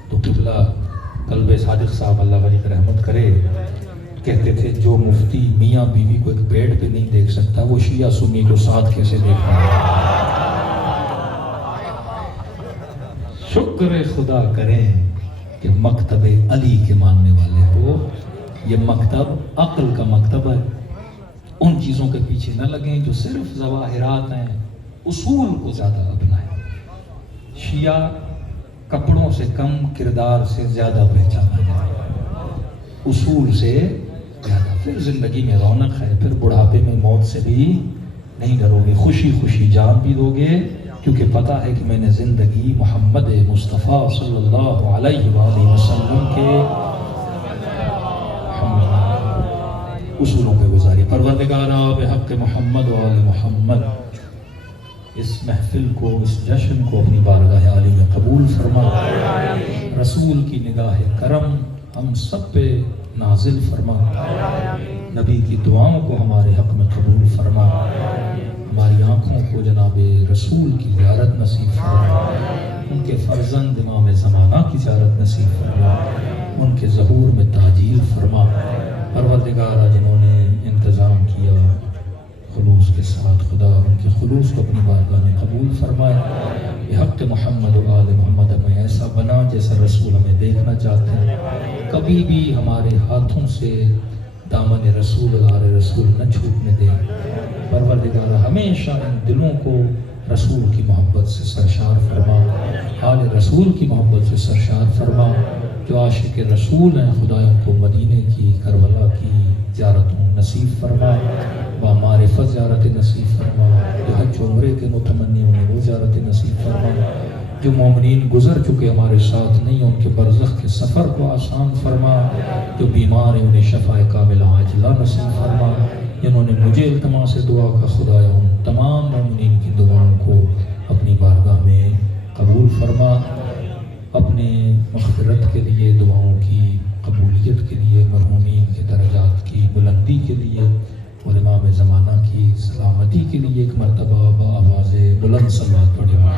تو قبلہ قلب صادق صاحب اللہ غریب رحمت کرے کہتے تھے جو مفتی میاں بیوی کو ایک بیڈ پہ نہیں دیکھ سکتا وہ شیعہ سنی کو ساتھ کیسے دیکھ رہا ہے. شکر خدا کریں کہ مکتب علی کے ماننے والے ہو. یہ مکتب عقل کا مکتب ہے. ان چیزوں کے پیچھے نہ لگیں جو صرف ظواہرات ہیں, اصول کو زیادہ اپنائیں. شیعہ کپڑوں سے کم کردار سے زیادہ پہچانا جائے, اصول سے زیادہ. پھر زندگی میں رونق ہے, پھر بڑھاپے میں موت سے بھی نہیں ڈرو گے, خوشی خوشی جان بھی دو گے, کیونکہ پتا ہے کہ میں نے زندگی محمد مصطفیٰ صلی اللہ علیہ وآلہ وسلم کے اصولوں پہ گزاری. پروردگارا بحق محمد و آل محمد اس محفل کو, اس جشن کو اپنی بارگاہ عالی میں قبول فرما. رسول کی نگاہ کرم ہم سب پہ نازل فرما. نبی کی دعاؤں کو ہمارے حق میں قبول فرما، ہماری آنکھوں کو جناب رسول کی زیارت نصیب فرما، ان کے فرزند امام زمانہ کی زیارت نصیب فرما، ان کے ظہور میں تعجیل فرما۔ پروردگارہ جنہوں نے انتظام کیا خلوص کے ساتھ، خدا ان کے خلوص کو اپنی بارگاہ میں قبول فرمائے۔ بحق محمد و آل محمد ہمیں ایسا بنا جیسا رسول ہمیں دیکھنا چاہتے ہیں، کبھی بھی ہمارے ہاتھوں سے دامن رسول آل رسول نہ چھوٹنے دیں۔ پروردگارہ ہمیشہ ان دلوں کو رسول کی محبت سے سرشار فرما، آل رسول کی محبت سے سرشار فرما۔ جو عاشق رسول ہیں خدا ان کو مدینے کی، کربلا کی زیارتوں نصیب فرما، بامعرفت زیارت نصیب فرما۔ جو حج و عمرے کے متمنی انہیں وہ زیارت نصیب فرما۔ جو مومنین گزر چکے ہمارے ساتھ نہیں، ان کے برزخ کے سفر کو آسان فرما۔ جو بیمار ہیں انہیں شفاء کاملہ عاجلہ نصیب فرما۔ جنہوں نے مجھے التماس دعا کا خدایا ان تمام مومنین کی دعاؤں کو اپنی بارگاہ میں قبول فرما۔ اپنے مغفرت کے لیے، دعاؤں کی قبولیت کے لیے، مرحومین کے درجات کی بلندی کے لیے اور امام زمانہ کی سلامتی کے لیے ایک مرتبہ بآواز بلند صلوات پڑھیں۔